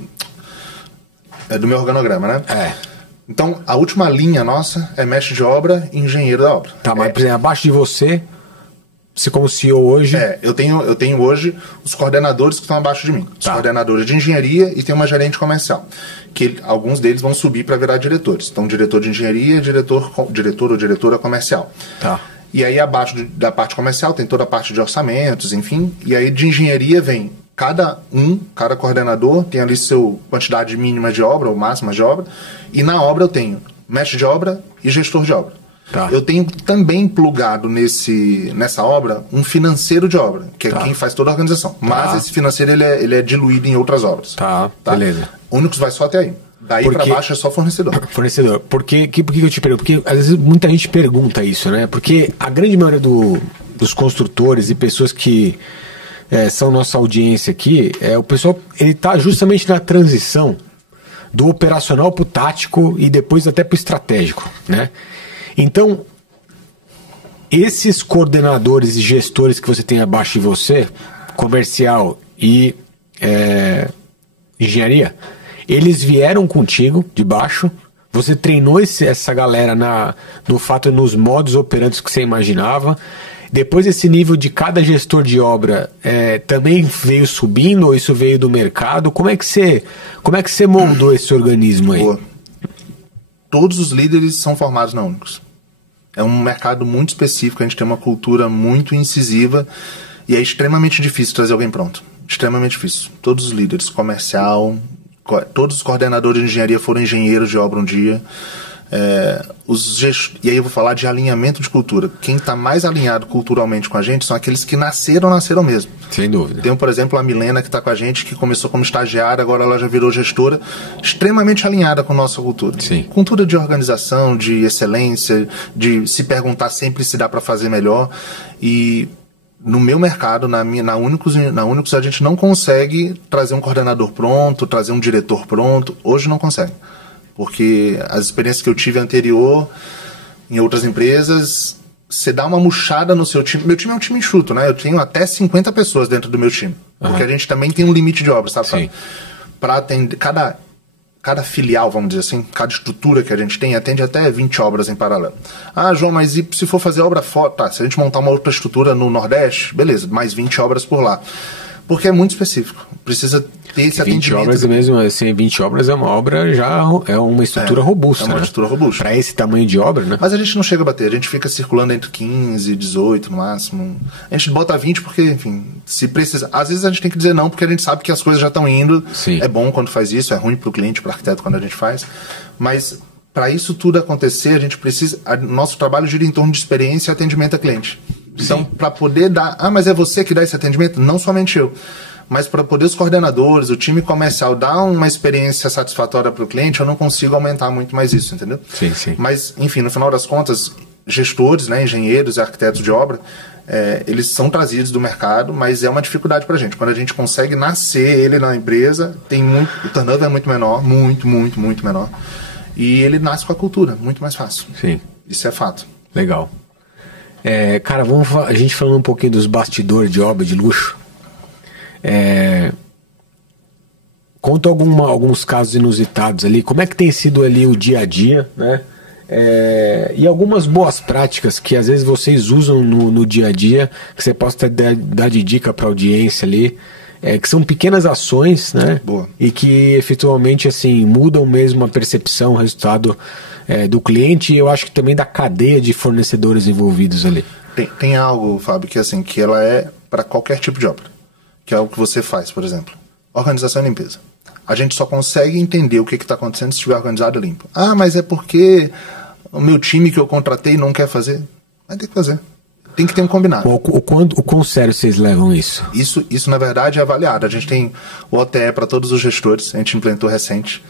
organograma, né? É. Então, a última linha nossa é mestre de obra e engenheiro da obra. Tá, mas, por exemplo, abaixo de você como CEO hoje... Eu tenho hoje os coordenadores que estão abaixo de mim. Os coordenadores de engenharia e tem uma gerente comercial. Que alguns deles vão subir para virar diretores. Então, diretor de engenharia, diretor ou diretora comercial. Tá. E aí, abaixo da parte comercial, tem toda a parte de orçamentos, enfim. E aí, de engenharia vem cada coordenador tem ali sua quantidade mínima de obra ou máxima de obra. E na obra eu tenho mestre de obra e gestor de obra. Tá. Eu tenho também plugado nessa obra um financeiro de obra, que é quem faz toda a organização. Mas esse financeiro ele é diluído em outras obras. Tá, beleza. O Únicos vai só até aí. Daí para baixo é só fornecedor. Fornecedor. Por que eu te pergunto? Porque às vezes muita gente pergunta isso, né? Porque a grande maioria dos construtores e pessoas que são nossa audiência aqui, o pessoal ele está justamente na transição do operacional para o tático e depois até para o estratégico, né? Então, esses coordenadores e gestores que você tem abaixo de você, comercial e engenharia, eles vieram contigo de baixo, você treinou essa galera nos modos operantes que você imaginava. Depois esse nível de cada gestor de obra também veio subindo, ou isso veio do mercado? Como é que você moldou esse organismo aí? Boa. Todos os líderes são formados na Únicos. É um mercado muito específico, a gente tem uma cultura muito incisiva e é extremamente difícil trazer alguém pronto. Extremamente difícil. Todos os líderes, comercial, todos os coordenadores de engenharia foram engenheiros de obra um dia. E aí eu vou falar de alinhamento de cultura. Quem está mais alinhado culturalmente com a gente são aqueles que nasceram mesmo. Sem dúvida. Tem, por exemplo, a Milena que está com a gente, que começou como estagiária, agora ela já virou gestora, extremamente alinhada com a nossa cultura. Sim. Cultura de organização, de excelência, de se perguntar sempre se dá para fazer melhor. E no meu mercado, na Únicos, a gente não consegue trazer um coordenador pronto, trazer um diretor pronto. Hoje não consegue. Porque as experiências que eu tive anterior em outras empresas, você dá uma murchada no seu time. Meu time é um time enxuto, né? Eu tenho até 50 pessoas dentro do meu time. Porque a gente também tem um limite de obras, sabe? Para atender cada filial, vamos dizer assim, cada estrutura que a gente tem, atende até 20 obras em paralelo. Ah, João, mas e se for fazer obra fora? Tá, se a gente montar uma outra estrutura no Nordeste, beleza, mais 20 obras por lá. Porque é muito específico. Precisa ter esse 20 atendimento. Obras mesmo, assim, 20 obras é uma obra já, é uma estrutura robusta. É uma estrutura robusta. Para esse tamanho de obra, né? Mas a gente não chega a bater, a gente fica circulando entre 15 e 18 no máximo. A gente bota 20 porque, enfim, se precisa. Às vezes a gente tem que dizer não, porque a gente sabe que as coisas já estão indo. Sim. É bom quando faz isso, é ruim para o cliente, para o arquiteto quando a gente faz. Mas para isso tudo acontecer, a gente precisa. Nosso trabalho gira em torno de experiência e atendimento a cliente. Então, para poder dar. Ah, mas é você que dá esse atendimento? Não somente eu. Mas para poder os coordenadores, o time comercial dar uma experiência satisfatória para o cliente, eu não consigo aumentar muito mais isso, entendeu? Sim, sim. Mas, enfim, no final das contas, gestores, né, engenheiros e arquitetos de obra, eles são trazidos do mercado, mas é uma dificuldade para a gente. Quando a gente consegue nascer ele na empresa, o turnover é muito menor, muito menor. E ele nasce com a cultura, muito mais fácil. Sim. Isso é fato. Legal. Cara, a gente falando um pouquinho dos bastidores de obra de luxo. Conta alguns casos inusitados ali. Como é que tem sido ali o dia a dia, né? E algumas boas práticas que às vezes vocês usam no dia a dia, que você possa dar de dica para a audiência ali, que são pequenas ações, né? Boa. E que efetivamente assim mudam mesmo a percepção, o resultado do cliente, e eu acho que também da cadeia de fornecedores envolvidos ali. Tem algo, Fábio, que assim, que ela é para qualquer tipo de obra, que é o que você faz, por exemplo. Organização e limpeza. A gente só consegue entender o que está acontecendo se estiver organizado e limpo. Ah, mas é porque o meu time que eu contratei não quer fazer. Vai ter que fazer. Tem que ter um combinado. O quão sério vocês levam isso? Isso, na verdade, é avaliado. A gente tem o OTE para todos os gestores, a gente implementou recente,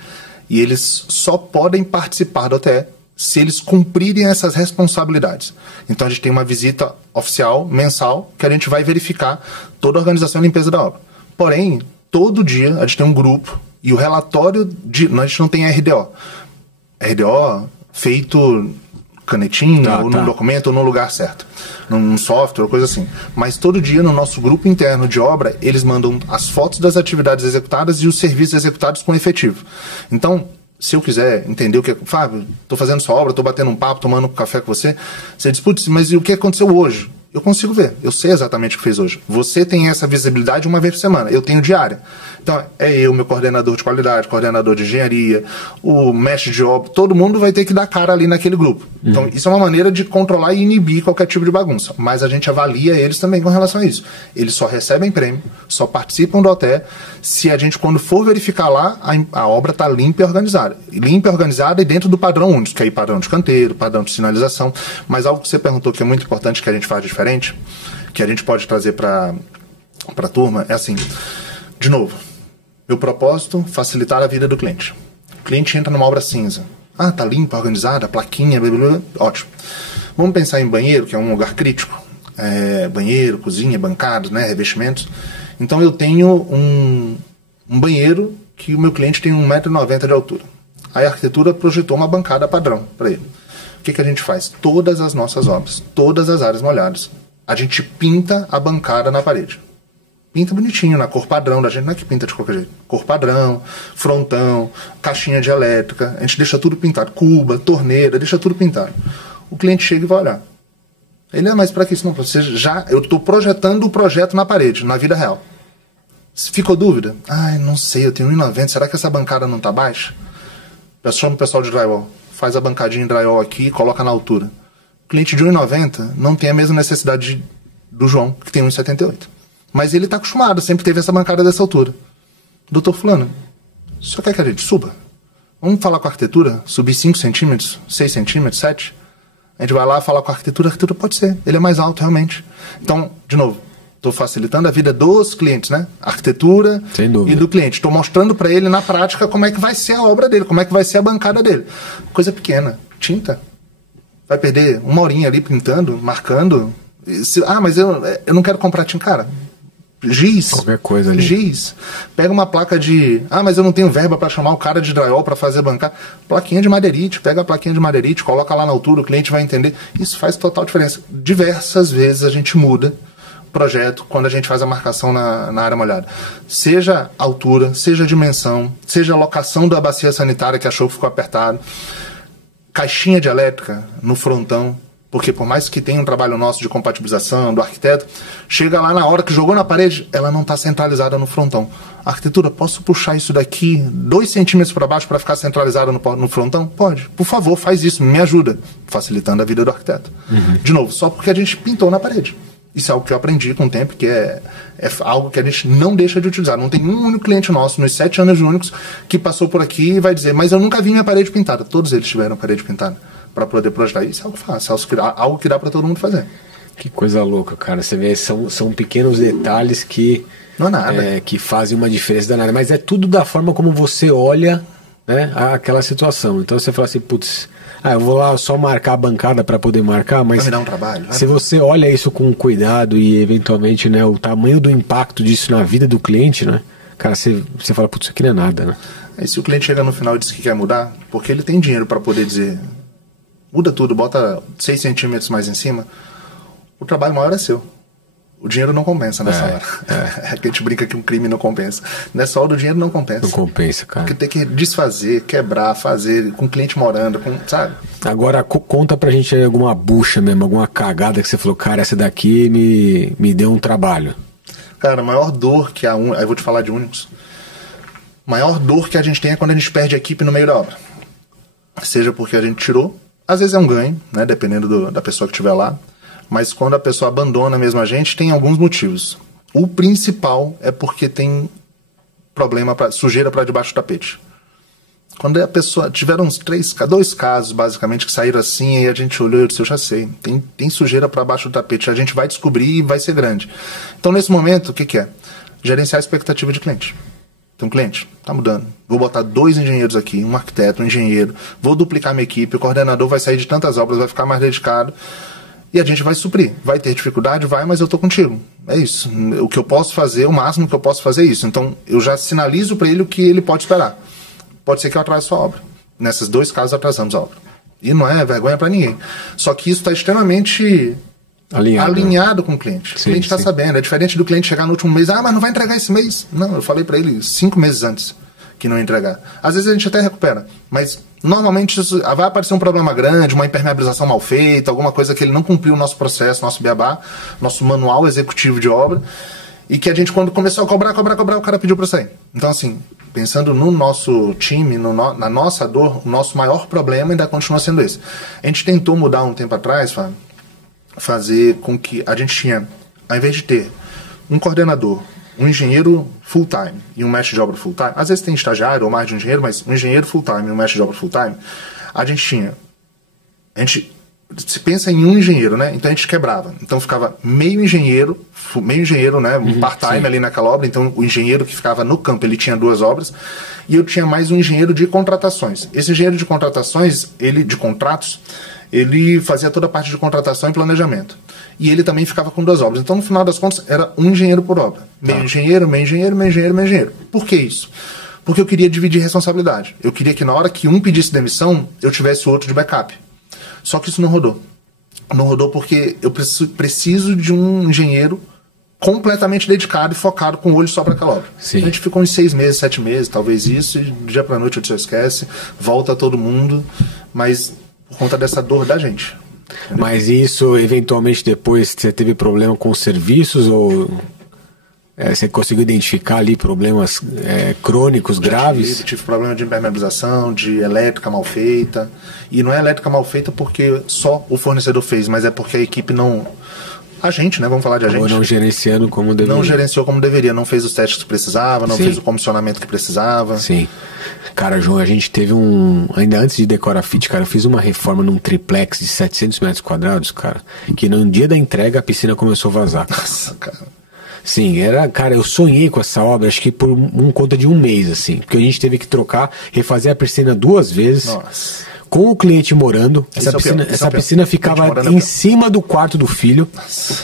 e eles só podem participar do OTE se eles cumprirem essas responsabilidades. Então a gente tem uma visita oficial, mensal, que a gente vai verificar toda a organização e limpeza da obra. Porém, todo dia a gente tem um grupo e o relatório a gente não tem RDO. RDO feito canetinha, ou num documento, ou no lugar certo, num software, coisa assim. Mas todo dia no nosso grupo interno de obra, eles mandam as fotos das atividades executadas e os serviços executados com efetivo. Então, se eu quiser entender o que... Fábio, estou fazendo sua obra, estou batendo um papo, tomando um café com você, você diz, putz, mas e o que aconteceu hoje? Eu consigo ver, eu sei exatamente o que fez hoje. Você tem essa visibilidade uma vez por semana, eu tenho diária. Então, é eu, meu coordenador de qualidade, coordenador de engenharia, o mestre de obra, todo mundo vai ter que dar cara ali naquele grupo. Então, isso é uma maneira de controlar e inibir qualquer tipo de bagunça. Mas a gente avalia eles também com relação a isso. Eles só recebem prêmio, só participam do OTE, se a gente, quando for verificar lá, a obra está limpa e organizada. Limpa e organizada e dentro do padrão único, que é padrão de canteiro, padrão de sinalização. Mas algo que você perguntou que é muito importante, que a gente faz diferente, que a gente pode trazer para a turma, é assim, de novo, meu propósito, facilitar a vida do cliente. O cliente entra numa obra cinza. Ah, tá limpa, organizada, plaquinha, blá, blá, blá. Ótimo. Vamos pensar em banheiro, que é um lugar crítico. Banheiro, cozinha, bancadas, né, revestimentos. Então eu tenho um banheiro que o meu cliente tem 1,90 m de altura. Aí a arquitetura projetou uma bancada padrão para ele. O que a gente faz? Todas as nossas obras, todas as áreas molhadas, a gente pinta a bancada na parede. Pinta bonitinho, na cor padrão da gente, não é que pinta de qualquer jeito. Cor padrão, frontão, caixinha de elétrica, a gente deixa tudo pintado. Cuba, torneira, deixa tudo pintado. O cliente chega e vai olhar. Ele, mas para que isso não? Eu estou projetando o projeto na parede, na vida real. Ficou dúvida? Ai, não sei, eu tenho 1,90 m, será que essa bancada não está baixa? Chama o pessoal de drywall. Faz a bancadinha em drywall aqui e coloca na altura. O cliente de 1,90 m não tem a mesma necessidade do João, que tem 1,78 m. Mas ele está acostumado, sempre teve essa bancada dessa altura. Doutor fulano, só quer que a gente suba? Vamos falar com a arquitetura? Subir 5 centímetros, 6 centímetros, 7? A gente vai lá falar com a arquitetura pode ser, ele é mais alto realmente. Então, de novo, estou facilitando a vida dos clientes, né? Arquitetura e do cliente. Estou mostrando para ele na prática como é que vai ser a obra dele, como é que vai ser a bancada dele. Coisa pequena, tinta. Vai perder uma horinha ali pintando, marcando. Mas eu não quero comprar tinta, cara. Giz. Qualquer coisa ali. Giz. Pega uma placa de... mas eu não tenho verba para chamar o cara de drywall para fazer bancada. Plaquinha de madeirite. Pega a plaquinha de madeirite, coloca lá na altura, o cliente vai entender. Isso faz total diferença. Diversas vezes a gente muda o projeto quando a gente faz a marcação na área molhada. Seja altura, seja dimensão, seja a locação da bacia sanitária que achou que ficou apertado. Caixinha de elétrica no frontão. Porque por mais que tenha um trabalho nosso de compatibilização, do arquiteto, chega lá na hora que jogou na parede, ela não está centralizada no frontão. Arquitetura, posso puxar isso daqui 2 centímetros para baixo para ficar centralizada no frontão? Pode. Por favor, faz isso, me ajuda. Facilitando a vida do arquiteto. De novo, só porque a gente pintou na parede. Isso é algo que eu aprendi com o tempo, que é algo que a gente não deixa de utilizar. Não tem um único cliente nosso, nos 7 anos de Únicos, que passou por aqui e vai dizer, mas eu nunca vi minha parede pintada. Todos eles tiveram parede pintada. Para poder projetar. Isso é algo fácil, algo que dá para todo mundo fazer. Que coisa louca, cara. Você vê, são pequenos detalhes que não é nada. Que fazem uma diferença danada. Mas é tudo da forma como você olha, né, aquela situação. Então você fala assim, putz, eu vou lá só marcar a bancada para poder marcar, mas vai me dar um trabalho. Se você olha isso com cuidado e eventualmente, né, o tamanho do impacto disso na vida do cliente, né, cara, você fala, putz, isso aqui não é nada, né? E se o cliente chega no final e diz que quer mudar, porque ele tem dinheiro para poder dizer... Muda tudo, bota 6 centímetros mais em cima. O trabalho maior é seu. O dinheiro não compensa nessa hora. É que a gente brinca que um crime não compensa. Nessa hora o dinheiro não compensa. Não compensa, cara. Porque tem que desfazer, quebrar, fazer, com o cliente morando, sabe? Agora, conta pra gente aí alguma bucha mesmo, alguma cagada que você falou, cara, essa daqui me deu um trabalho. Cara, a maior dor que aí eu vou te falar de Únicos. A maior dor que a gente tem é quando a gente perde a equipe no meio da obra. Seja porque a gente tirou, às vezes é um ganho, né, dependendo da pessoa que estiver lá, mas quando a pessoa abandona mesmo a gente, tem alguns motivos. O principal é porque tem problema, sujeira para debaixo do tapete. Quando a pessoa... Tiveram 2 casos, basicamente, que saíram assim, e a gente olhou e disse, eu já sei, tem sujeira para baixo do tapete, a gente vai descobrir e vai ser grande. Então, nesse momento, o que é? Gerenciar a expectativa de cliente. Tem um cliente, tá mudando. Vou botar 2 engenheiros aqui, um arquiteto, um engenheiro. Vou duplicar minha equipe, o coordenador vai sair de tantas obras, vai ficar mais dedicado. E a gente vai suprir. Vai ter dificuldade? Vai, mas eu tô contigo. É isso. O que eu posso fazer, o máximo que eu posso fazer é isso. Então, eu já sinalizo para ele o que ele pode esperar. Pode ser que eu atrase sua obra. Nesses 2 casos, atrasamos a obra. E não é vergonha para ninguém. Só que isso está extremamente alinhado com o cliente. Sim, o cliente está sabendo. É diferente do cliente chegar no último mês. Mas não vai entregar esse mês. Não, eu falei para ele 5 meses antes que não ia entregar. Às vezes a gente até recupera. Mas normalmente vai aparecer um problema grande, uma impermeabilização mal feita, alguma coisa que ele não cumpriu o nosso processo, nosso beabá, nosso manual executivo de obra. E que a gente, quando começou a cobrar, o cara pediu para sair. Então, assim, pensando no nosso time, na nossa dor, o nosso maior problema ainda continua sendo esse. A gente tentou mudar um tempo atrás, Fábio, fazer com que a gente tinha, ao invés de ter um coordenador, um engenheiro full-time e um mestre de obra full-time, às vezes tem estagiário ou mais de um engenheiro, mas um engenheiro full-time e um mestre de obra full-time, a gente se pensa em um engenheiro, né? Então a gente quebrava. Então ficava meio engenheiro, né? Um part-time ali naquela obra. Então o engenheiro que ficava no campo, ele tinha 2 obras. E eu tinha mais um engenheiro de contratações. Esse engenheiro de contratações, de contratos, ele fazia toda a parte de contratação e planejamento. E ele também ficava com 2 obras. Então no final das contas era um engenheiro por obra. Meio engenheiro, meio engenheiro, meio engenheiro, meio engenheiro. Por que isso? Porque eu queria dividir responsabilidade. Eu queria que na hora que um pedisse demissão, eu tivesse o outro de backup. Só que isso não rodou. Não rodou porque eu preciso de um engenheiro completamente dedicado e focado com o olho só para aquela obra. A gente ficou uns 6 meses, 7 meses, talvez isso, e do dia para noite o senhor esquece, volta todo mundo, mas por conta dessa dor da gente. Entendeu? Mas isso, eventualmente, depois você teve problema com os serviços ou... você conseguiu identificar ali problemas crônicos, graves? Tive problema de impermeabilização, de elétrica mal feita. E não é elétrica mal feita porque só o fornecedor fez, mas é porque a equipe não... A gente, né? Vamos falar de a gente. Ou não gerenciando como deveria. Não gerenciou como deveria, não fez os testes que precisava, não fez o comissionamento que precisava. Sim. Cara, João, a gente teve ainda antes de Decora Fit, cara, eu fiz uma reforma num triplex de 700 metros quadrados, cara, que no dia da entrega a piscina começou a vazar. Nossa, cara. Sim, cara, eu sonhei com essa obra, acho que por conta de um mês, assim, porque a gente teve que refazer a piscina 2 vezes. Nossa. Com o cliente morando, essa piscina ficava em cima do quarto do filho. Nossa.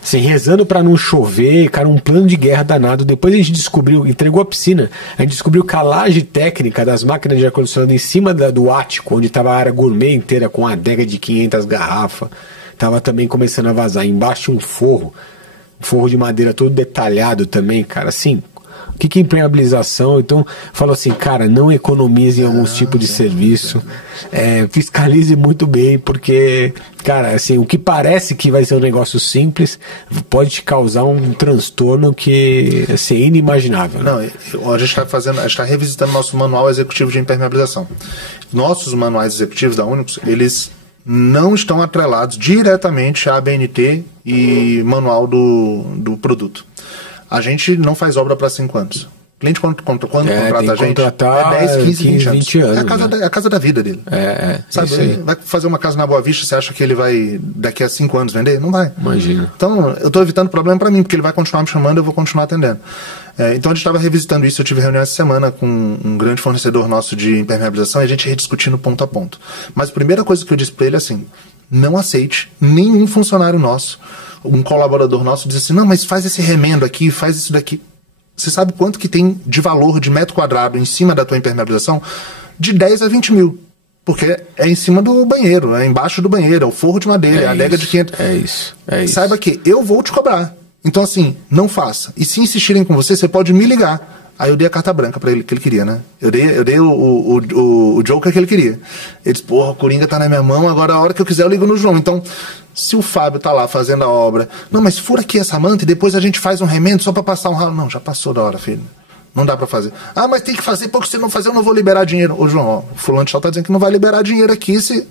Assim, rezando pra não chover, cara, um plano de guerra danado. Depois a gente entregou a piscina, a gente descobriu que a laje técnica das máquinas de ar-condicionado em cima do ático, onde tava a área gourmet inteira com a adega de 500 garrafas, tava também começando a vazar. Embaixo um forro de madeira todo detalhado também, cara, assim... O que é impermeabilização? Então, falo assim, cara, não economize em alguns tipos de serviço, fiscalize muito bem, porque, cara, assim, o que parece que vai ser um negócio simples pode te causar um transtorno que assim, é inimaginável. Né? Não, a gente está revisitando nosso manual executivo de impermeabilização. Nossos manuais executivos da Únicos, eles não estão atrelados diretamente à ABNT e manual do produto. A gente não faz obra para 5 anos. O cliente, quando contrata a gente, é 10, 15, 20 anos. É a casa da vida dele. Sabe? Ele vai fazer uma casa na Boa Vista, você acha que ele vai, daqui a 5 anos, vender? Não vai. Imagina. Então, eu estou evitando problema para mim, porque ele vai continuar me chamando e eu vou continuar atendendo. Então, a gente estava revisitando isso. Eu tive reunião essa semana com um grande fornecedor nosso de impermeabilização e a gente rediscutindo ponto a ponto. Mas a primeira coisa que eu disse para ele é assim, não aceite nenhum funcionário nosso, um colaborador nosso diz assim, não, mas faz esse remendo aqui, faz isso daqui. Você sabe quanto que tem de valor de metro quadrado em cima da tua impermeabilização? De 10 a 20 mil. Porque é em cima do banheiro, é embaixo do banheiro, é o forro de madeira, é a adega de 500. É isso. Saiba que eu vou te cobrar. Então assim, não faça. E se insistirem com você pode me ligar. Aí eu dei a carta branca pra ele, que ele queria, né? Eu dei o Joker que ele queria. Ele disse, porra, o Coringa tá na minha mão, agora a hora que eu quiser eu ligo no João. Então, se o Fábio tá lá fazendo a obra, não, mas fura aqui essa manta e depois a gente faz um remendo só pra passar um ralo. Não, já passou da hora, filho. Não dá pra fazer. Ah, mas tem que fazer, porque se não fazer eu não vou liberar dinheiro. Ô, João, ó, o fulano de tal tá dizendo que não vai liberar dinheiro aqui se...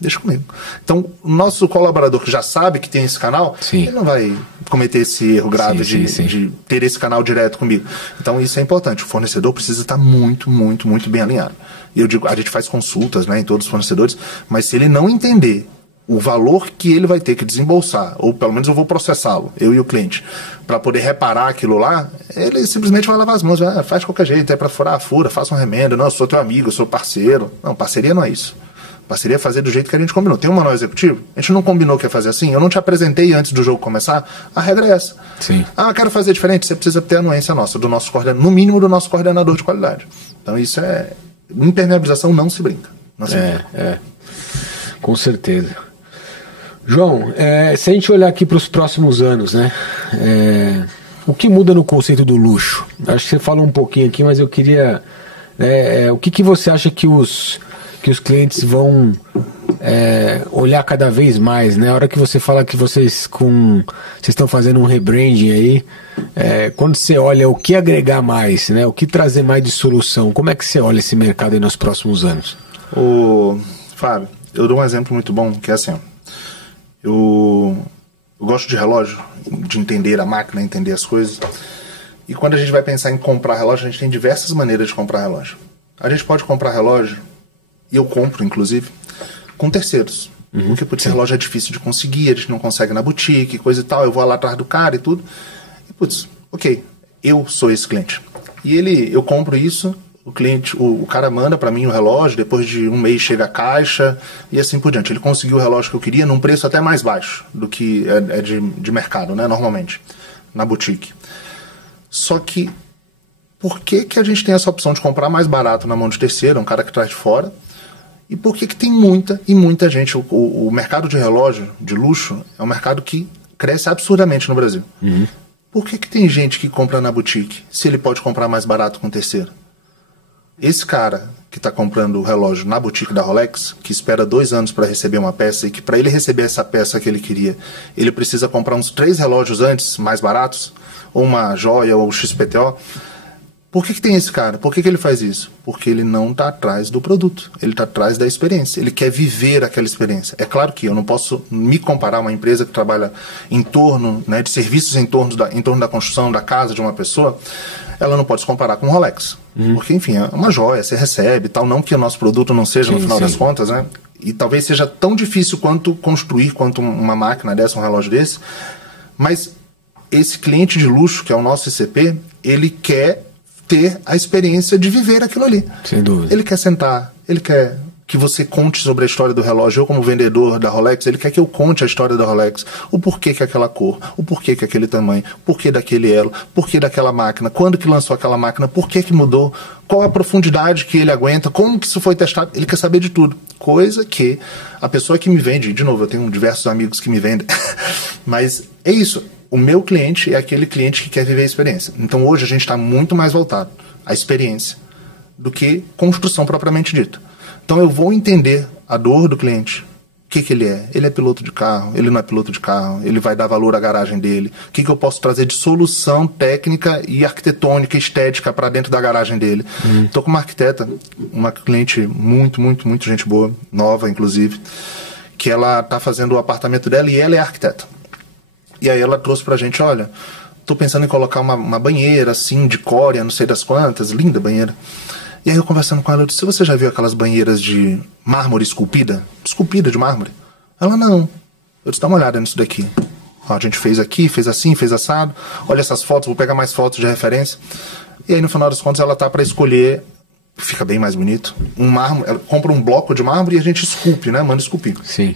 Deixa comigo. Então, o nosso colaborador que já sabe que tem esse canal, ele não vai cometer esse erro grave de ter esse canal direto comigo. Então, isso é importante. O fornecedor precisa estar muito, muito, muito bem alinhado. E eu digo, a gente faz consultas, né, em todos os fornecedores, mas se ele não entender o valor que ele vai ter que desembolsar, ou pelo menos eu vou processá-lo, eu e o cliente, para poder reparar aquilo lá, ele simplesmente vai lavar as mãos, faz de qualquer jeito, é para furar a fura, faça um remendo, não, eu sou teu amigo, eu sou parceiro. Não, parceria não é isso. Parceria é fazer do jeito que a gente combinou. Tem um manual executivo? A gente não combinou que ia fazer assim? Eu não te apresentei antes do jogo começar? A regra é essa. Sim. Ah, eu quero fazer diferente? Você precisa ter a anuência nossa, do nosso no mínimo do nosso coordenador de qualidade. Então isso é... Impermeabilização não se brinca. Não se brinca. Com certeza. João, se a gente olhar aqui para os próximos anos, né? O que muda no conceito do luxo? Acho que você falou um pouquinho aqui, mas eu queria... o que você acha que os clientes vão olhar cada vez mais, né? A hora que você fala que vocês estão fazendo um rebranding aí, quando você olha o que agregar mais, né? O que trazer mais de solução, como é que você olha esse mercado aí nos próximos anos? Fábio, eu dou um exemplo muito bom, que é assim, eu gosto de relógio, de entender a máquina, entender as coisas, e quando a gente vai pensar em comprar relógio, a gente tem diversas maneiras de comprar relógio. A gente pode comprar relógio, e eu compro, inclusive, com terceiros. Porque putz, esse relógio é difícil de conseguir, a gente não consegue na boutique, coisa e tal, eu vou lá atrás do cara e tudo. E putz, ok, eu sou esse cliente. E eu compro isso, o cara manda para mim o relógio, depois de um mês chega a caixa e assim por diante. Ele conseguiu o relógio que eu queria num preço até mais baixo do que é de mercado, né, normalmente, na boutique. Só que, por que a gente tem essa opção de comprar mais barato na mão de terceiro, um cara que traz de fora? E por que tem muita gente? O mercado de relógio, de luxo, é um mercado que cresce absurdamente no Brasil. Por que tem gente que compra na boutique, se ele pode comprar mais barato com terceiro? Esse cara que está comprando o relógio na boutique da Rolex, que espera 2 anos para receber uma peça, e que para ele receber essa peça que ele queria, ele precisa comprar uns 3 relógios antes, mais baratos, ou uma joia, ou XPTO. Por que tem esse cara? Por que ele faz isso? Porque ele não está atrás do produto, ele está atrás da experiência, ele quer viver aquela experiência. É claro que eu não posso me comparar a uma empresa que trabalha em torno, né, de serviços em torno da construção da casa de uma pessoa, ela não pode se comparar com o Rolex. Porque, enfim, é uma joia, você recebe e tal, não que o nosso produto não seja, no final das contas, né? E talvez seja tão difícil quanto construir, quanto uma máquina dessa, um relógio desse, mas esse cliente de luxo, que é o nosso ICP, ele quer ter a experiência de viver aquilo ali. Sem dúvida. Ele quer sentar, ele quer que você conte sobre a história do relógio. Eu, como vendedor da Rolex, ele quer que eu conte a história da Rolex. O porquê que aquela cor, o porquê que aquele tamanho, porquê daquele elo, porquê daquela máquina, quando que lançou aquela máquina, porquê que mudou, qual a profundidade que ele aguenta, como que isso foi testado. Ele quer saber de tudo. Coisa que a pessoa que me vende, de novo, eu tenho diversos amigos que me vendem, mas é isso. O meu cliente é aquele cliente que quer viver a experiência. Então hoje a gente está muito mais voltado à experiência do que construção propriamente dita. Então eu vou entender a dor do cliente. O que ele é? Ele é piloto de carro? Ele não é piloto de carro? Ele vai dar valor à garagem dele? O que eu posso trazer de solução técnica e arquitetônica, estética para dentro da garagem dele? Estou com uma arquiteta, uma cliente muito gente boa, nova inclusive, que ela está fazendo o apartamento dela e ela é arquiteta. E aí ela trouxe pra gente, olha, tô pensando em colocar uma banheira assim, de córea, não sei das quantas, linda banheira. E aí eu conversando com ela, eu disse, você já viu aquelas banheiras de mármore esculpida? Esculpida de mármore? Ela, não. Eu disse, dá uma olhada nisso daqui. Ó, a gente fez aqui, fez assim, fez assado. Olha essas fotos, vou pegar mais fotos de referência. E aí no final das contas ela tá para escolher, fica bem mais bonito, um mármore. Ela compra um bloco de mármore e a gente esculpe, né? Manda esculpir. Sim.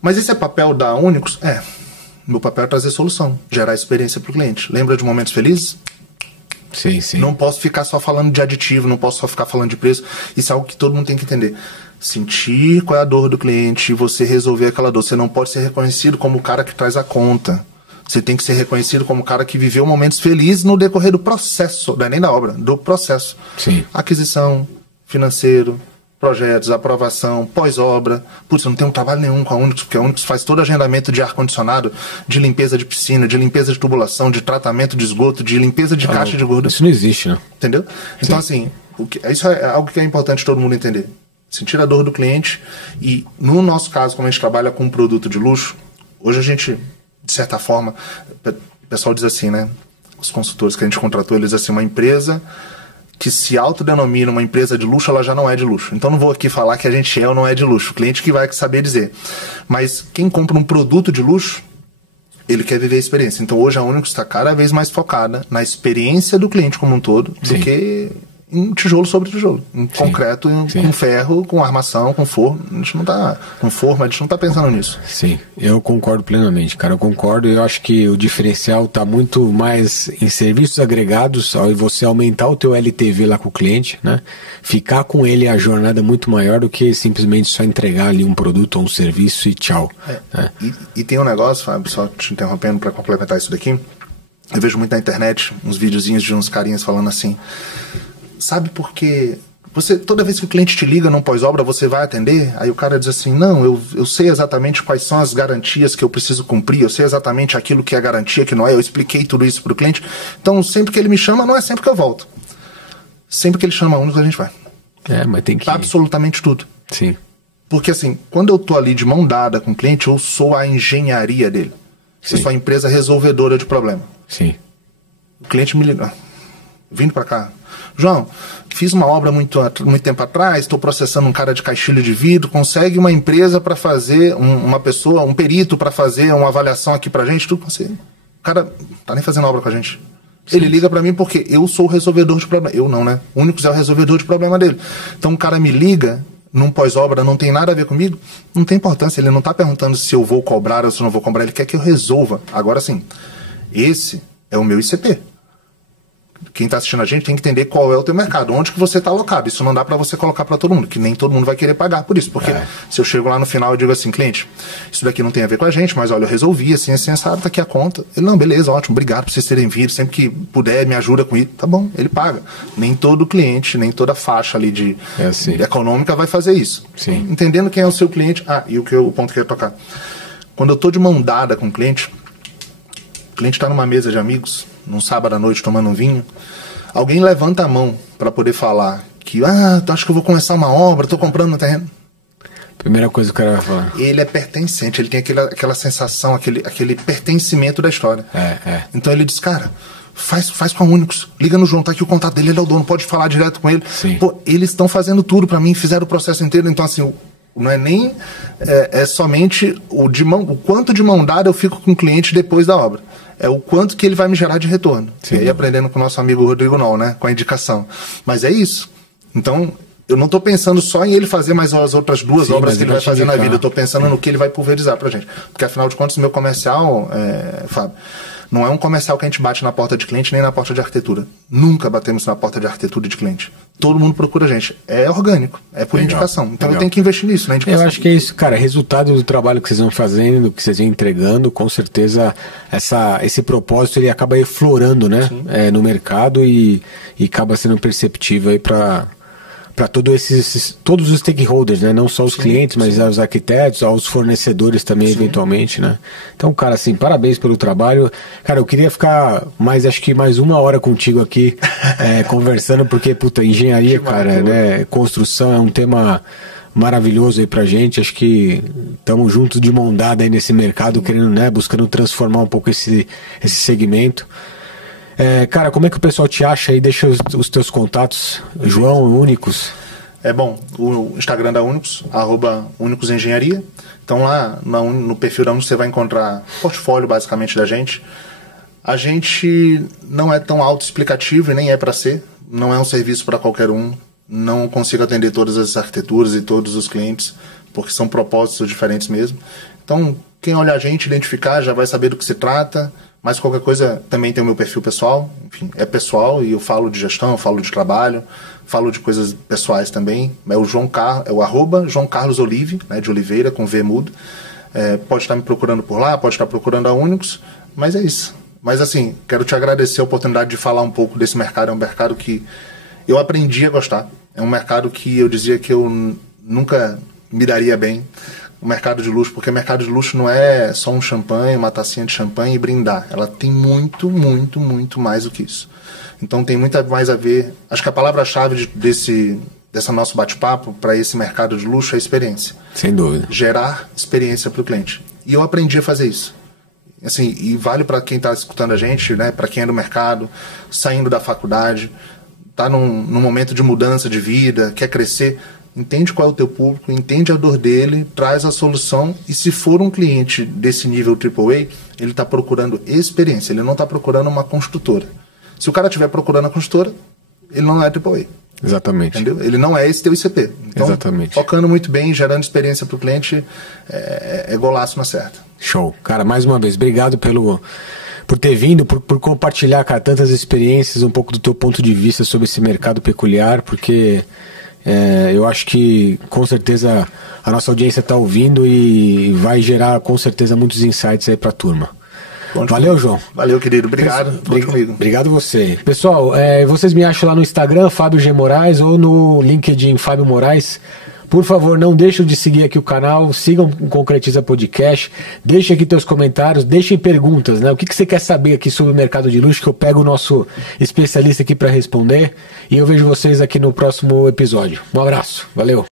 Mas esse é papel da Únicos? Meu papel é trazer solução, gerar experiência para o cliente. Lembra de momentos felizes? Sim. Não posso ficar só falando de aditivo, não posso só ficar falando de preço. Isso é algo que todo mundo tem que entender. Sentir qual é a dor do cliente e você resolver aquela dor. Você não pode ser reconhecido como o cara que traz a conta. Você tem que ser reconhecido como o cara que viveu momentos felizes no decorrer do processo, não é nem da obra, do processo. Sim. Aquisição, financeiro, projetos, aprovação, pós-obra. Putz, eu não tenho trabalho nenhum com a Únicos, porque a Únicos faz todo agendamento de ar-condicionado, de limpeza de piscina, de limpeza de tubulação, de tratamento de esgoto, de limpeza de caixa de gordura. Isso não existe, né? Entendeu? Então, assim, isso é algo que é importante todo mundo entender. Sentir a dor do cliente. E, no nosso caso, como a gente trabalha com um produto de luxo, hoje a gente, de certa forma, o pessoal diz assim, né? Os consultores que a gente contratou, eles dizem assim, uma empresa que se autodenomina uma empresa de luxo, ela já não é de luxo. Então não vou aqui falar que a gente é ou não é de luxo. O cliente que vai saber dizer. Mas quem compra um produto de luxo, ele quer viver a experiência. Então hoje a Únicos está cada vez mais focada na experiência do cliente como um todo, do que em tijolo sobre tijolo, em concreto, com ferro, com armação, com forno. A gente não tá com forma, a gente não tá pensando nisso. Sim, eu concordo plenamente, cara. Eu concordo, eu acho que o diferencial tá muito mais em serviços agregados, ao você aumentar o teu LTV lá com o cliente, né? Ficar com ele a jornada muito maior do que simplesmente só entregar ali um produto ou um serviço e tchau. Né? E tem um negócio, Fábio, só te interrompendo para complementar isso daqui. Eu vejo muito na internet uns videozinhos de uns carinhas falando assim: sabe por quê? Você, toda vez que o cliente te liga num pós-obra, você vai atender? Aí o cara diz assim: não, eu sei exatamente quais são as garantias que eu preciso cumprir, eu sei exatamente aquilo que é garantia, que não é, eu expliquei tudo isso para o cliente. Então, sempre que ele me chama, não é sempre que eu volto. Sempre que ele chama a Únicos, a gente vai. Mas tem que... Absolutamente tudo. Sim. Porque assim, quando eu tô ali de mão dada com o cliente, eu sou a engenharia dele. Eu sou a empresa resolvedora de problema. Sim. O cliente me liga: vindo para cá: João, fiz uma obra muito tempo atrás, estou processando um cara de caixilha de vidro, consegue uma empresa para fazer, uma pessoa, um perito para fazer uma avaliação aqui pra gente, tudo consegue. O cara tá nem fazendo obra com a gente. Sim. Ele liga para mim porque eu sou o resolvedor de problema. Eu não, né? O Únicos é o resolvedor de problema dele. Então o cara me liga num pós-obra, não tem nada a ver comigo, não tem importância. Ele não tá perguntando se eu vou cobrar ou se eu não vou cobrar, ele quer que eu resolva. Agora sim, esse é o meu ICP. Quem está assistindo a gente tem que entender qual é o teu mercado, onde que você está alocado. Isso não dá para você colocar para todo mundo, que nem todo mundo vai querer pagar por isso. Porque se eu chego lá no final e digo assim: cliente, isso daqui não tem a ver com a gente, mas olha, eu resolvi, assim, sabe, tá aqui a conta. Ele: não, beleza, ótimo, obrigado por vocês terem vindo, sempre que puder me ajuda com isso. Tá bom, ele paga. Nem todo cliente, nem toda faixa ali de econômica vai fazer isso. Sim. Entendendo quem é o seu cliente. E o ponto que eu ia tocar. Quando eu tô de mão dada com o cliente está numa mesa de amigos, num sábado à noite tomando um vinho, alguém levanta a mão para poder falar que acho que eu vou começar uma obra, estou comprando um terreno. Primeira coisa que o cara vai falar: ele é pertencente, ele tem aquela sensação, aquele pertencimento da história. Então ele diz: cara, faz com a Únicos, liga no João, tá aqui o contato dele, ele é o dono, pode falar direto com ele. Sim. Pô, eles estão fazendo tudo para mim, fizeram o processo inteiro. Então assim, não é nem somente o quanto de mão dada eu fico com o cliente depois da obra. É o quanto que ele vai me gerar de retorno. Sim. E aí aprendendo com o nosso amigo Rodrigo Noll, né? Com a indicação. Mas é isso. Então, eu não estou pensando só em ele fazer mais as outras duas obras que ele vai fazer na vida. Eu estou pensando no que ele vai pulverizar pra gente. Porque, afinal de contas, o meu comercial, Fábio, não é um comercial que a gente bate na porta de cliente nem na porta de arquitetura. Nunca batemos na porta de arquitetura de cliente. Todo mundo procura a gente. É orgânico, é por indicação. Então eu tenho que investir nisso, né? Eu acho que é isso, cara. Resultado do trabalho que vocês vão fazendo, do que vocês vão entregando, com certeza esse propósito ele acaba eflorando, né? No mercado e acaba sendo perceptível aí para todos os stakeholders, né? Não só os clientes, mas aos arquitetos, aos fornecedores também, eventualmente, né? Então, cara, assim, parabéns pelo trabalho. Cara, eu queria ficar acho que mais uma hora contigo aqui, conversando, porque, engenharia, cara, né? Construção é um tema maravilhoso aí pra gente. Acho que estamos juntos de mão dada aí nesse mercado, querendo, né? Buscando transformar um pouco esse segmento. Cara, como é que o pessoal te acha aí? Deixa os teus contatos, João, Únicos. Bom, o Instagram da Únicos, @UnicosEngenharia. Então lá no perfil da Únicos você vai encontrar portfólio basicamente da gente. A gente não é tão autoexplicativo e nem é para ser. Não é um serviço para qualquer um. Não consigo atender todas as arquiteturas e todos os clientes, porque são propósitos diferentes mesmo. Então, quem olhar a gente, identificar, já vai saber do que se trata. Mas qualquer coisa, também tem o meu perfil pessoal. Enfim, é pessoal e eu falo de gestão, eu falo de trabalho, falo de coisas pessoais também. É o @João Carlos Olive, né, de Oliveira, com V mudo. Pode estar me procurando por lá, pode estar procurando a Únicos, mas é isso. Mas assim, quero te agradecer a oportunidade de falar um pouco desse mercado. É um mercado que eu aprendi a gostar. É um mercado que eu dizia que eu nunca me daria bem. O mercado de luxo, porque o mercado de luxo não é só um champanhe, uma tacinha de champanhe e brindar. Ela tem muito, muito, muito mais do que isso. Então tem muito mais a ver. Acho que a palavra-chave dessa nosso bate-papo para esse mercado de luxo é experiência. Sem dúvida. Gerar experiência para o cliente. E eu aprendi a fazer isso. Assim, e vale para quem está escutando a gente, né? Para quem é do mercado, saindo da faculdade, tá num momento de mudança de vida, quer crescer, entende qual é o teu público, entende a dor dele, traz a solução, e se for um cliente desse nível AAA, ele está procurando experiência, ele não está procurando uma construtora. Se o cara estiver procurando a construtora, ele não é AAA. Exatamente. Entendeu? Ele não é esse teu ICP. Então, exatamente. Focando muito bem, gerando experiência para o cliente, é golaço na certa. Show. Cara, mais uma vez, obrigado por ter vindo, por compartilhar, cara, tantas experiências, um pouco do teu ponto de vista sobre esse mercado peculiar, porque eu acho que com certeza a nossa audiência está ouvindo e vai gerar com certeza muitos insights aí para a turma. Valeu, João. Valeu, querido. Obrigado. Comigo. Obrigado você. Pessoal, vocês me acham lá no Instagram, Fábio G. Moraes, ou no LinkedIn, Fábio Moraes. Por favor, não deixem de seguir aqui o canal, sigam o Concretiza Podcast, deixem aqui teus comentários, deixem perguntas, né? O que você quer saber aqui sobre o mercado de luxo, que eu pego o nosso especialista aqui para responder, e eu vejo vocês aqui no próximo episódio. Um abraço, valeu!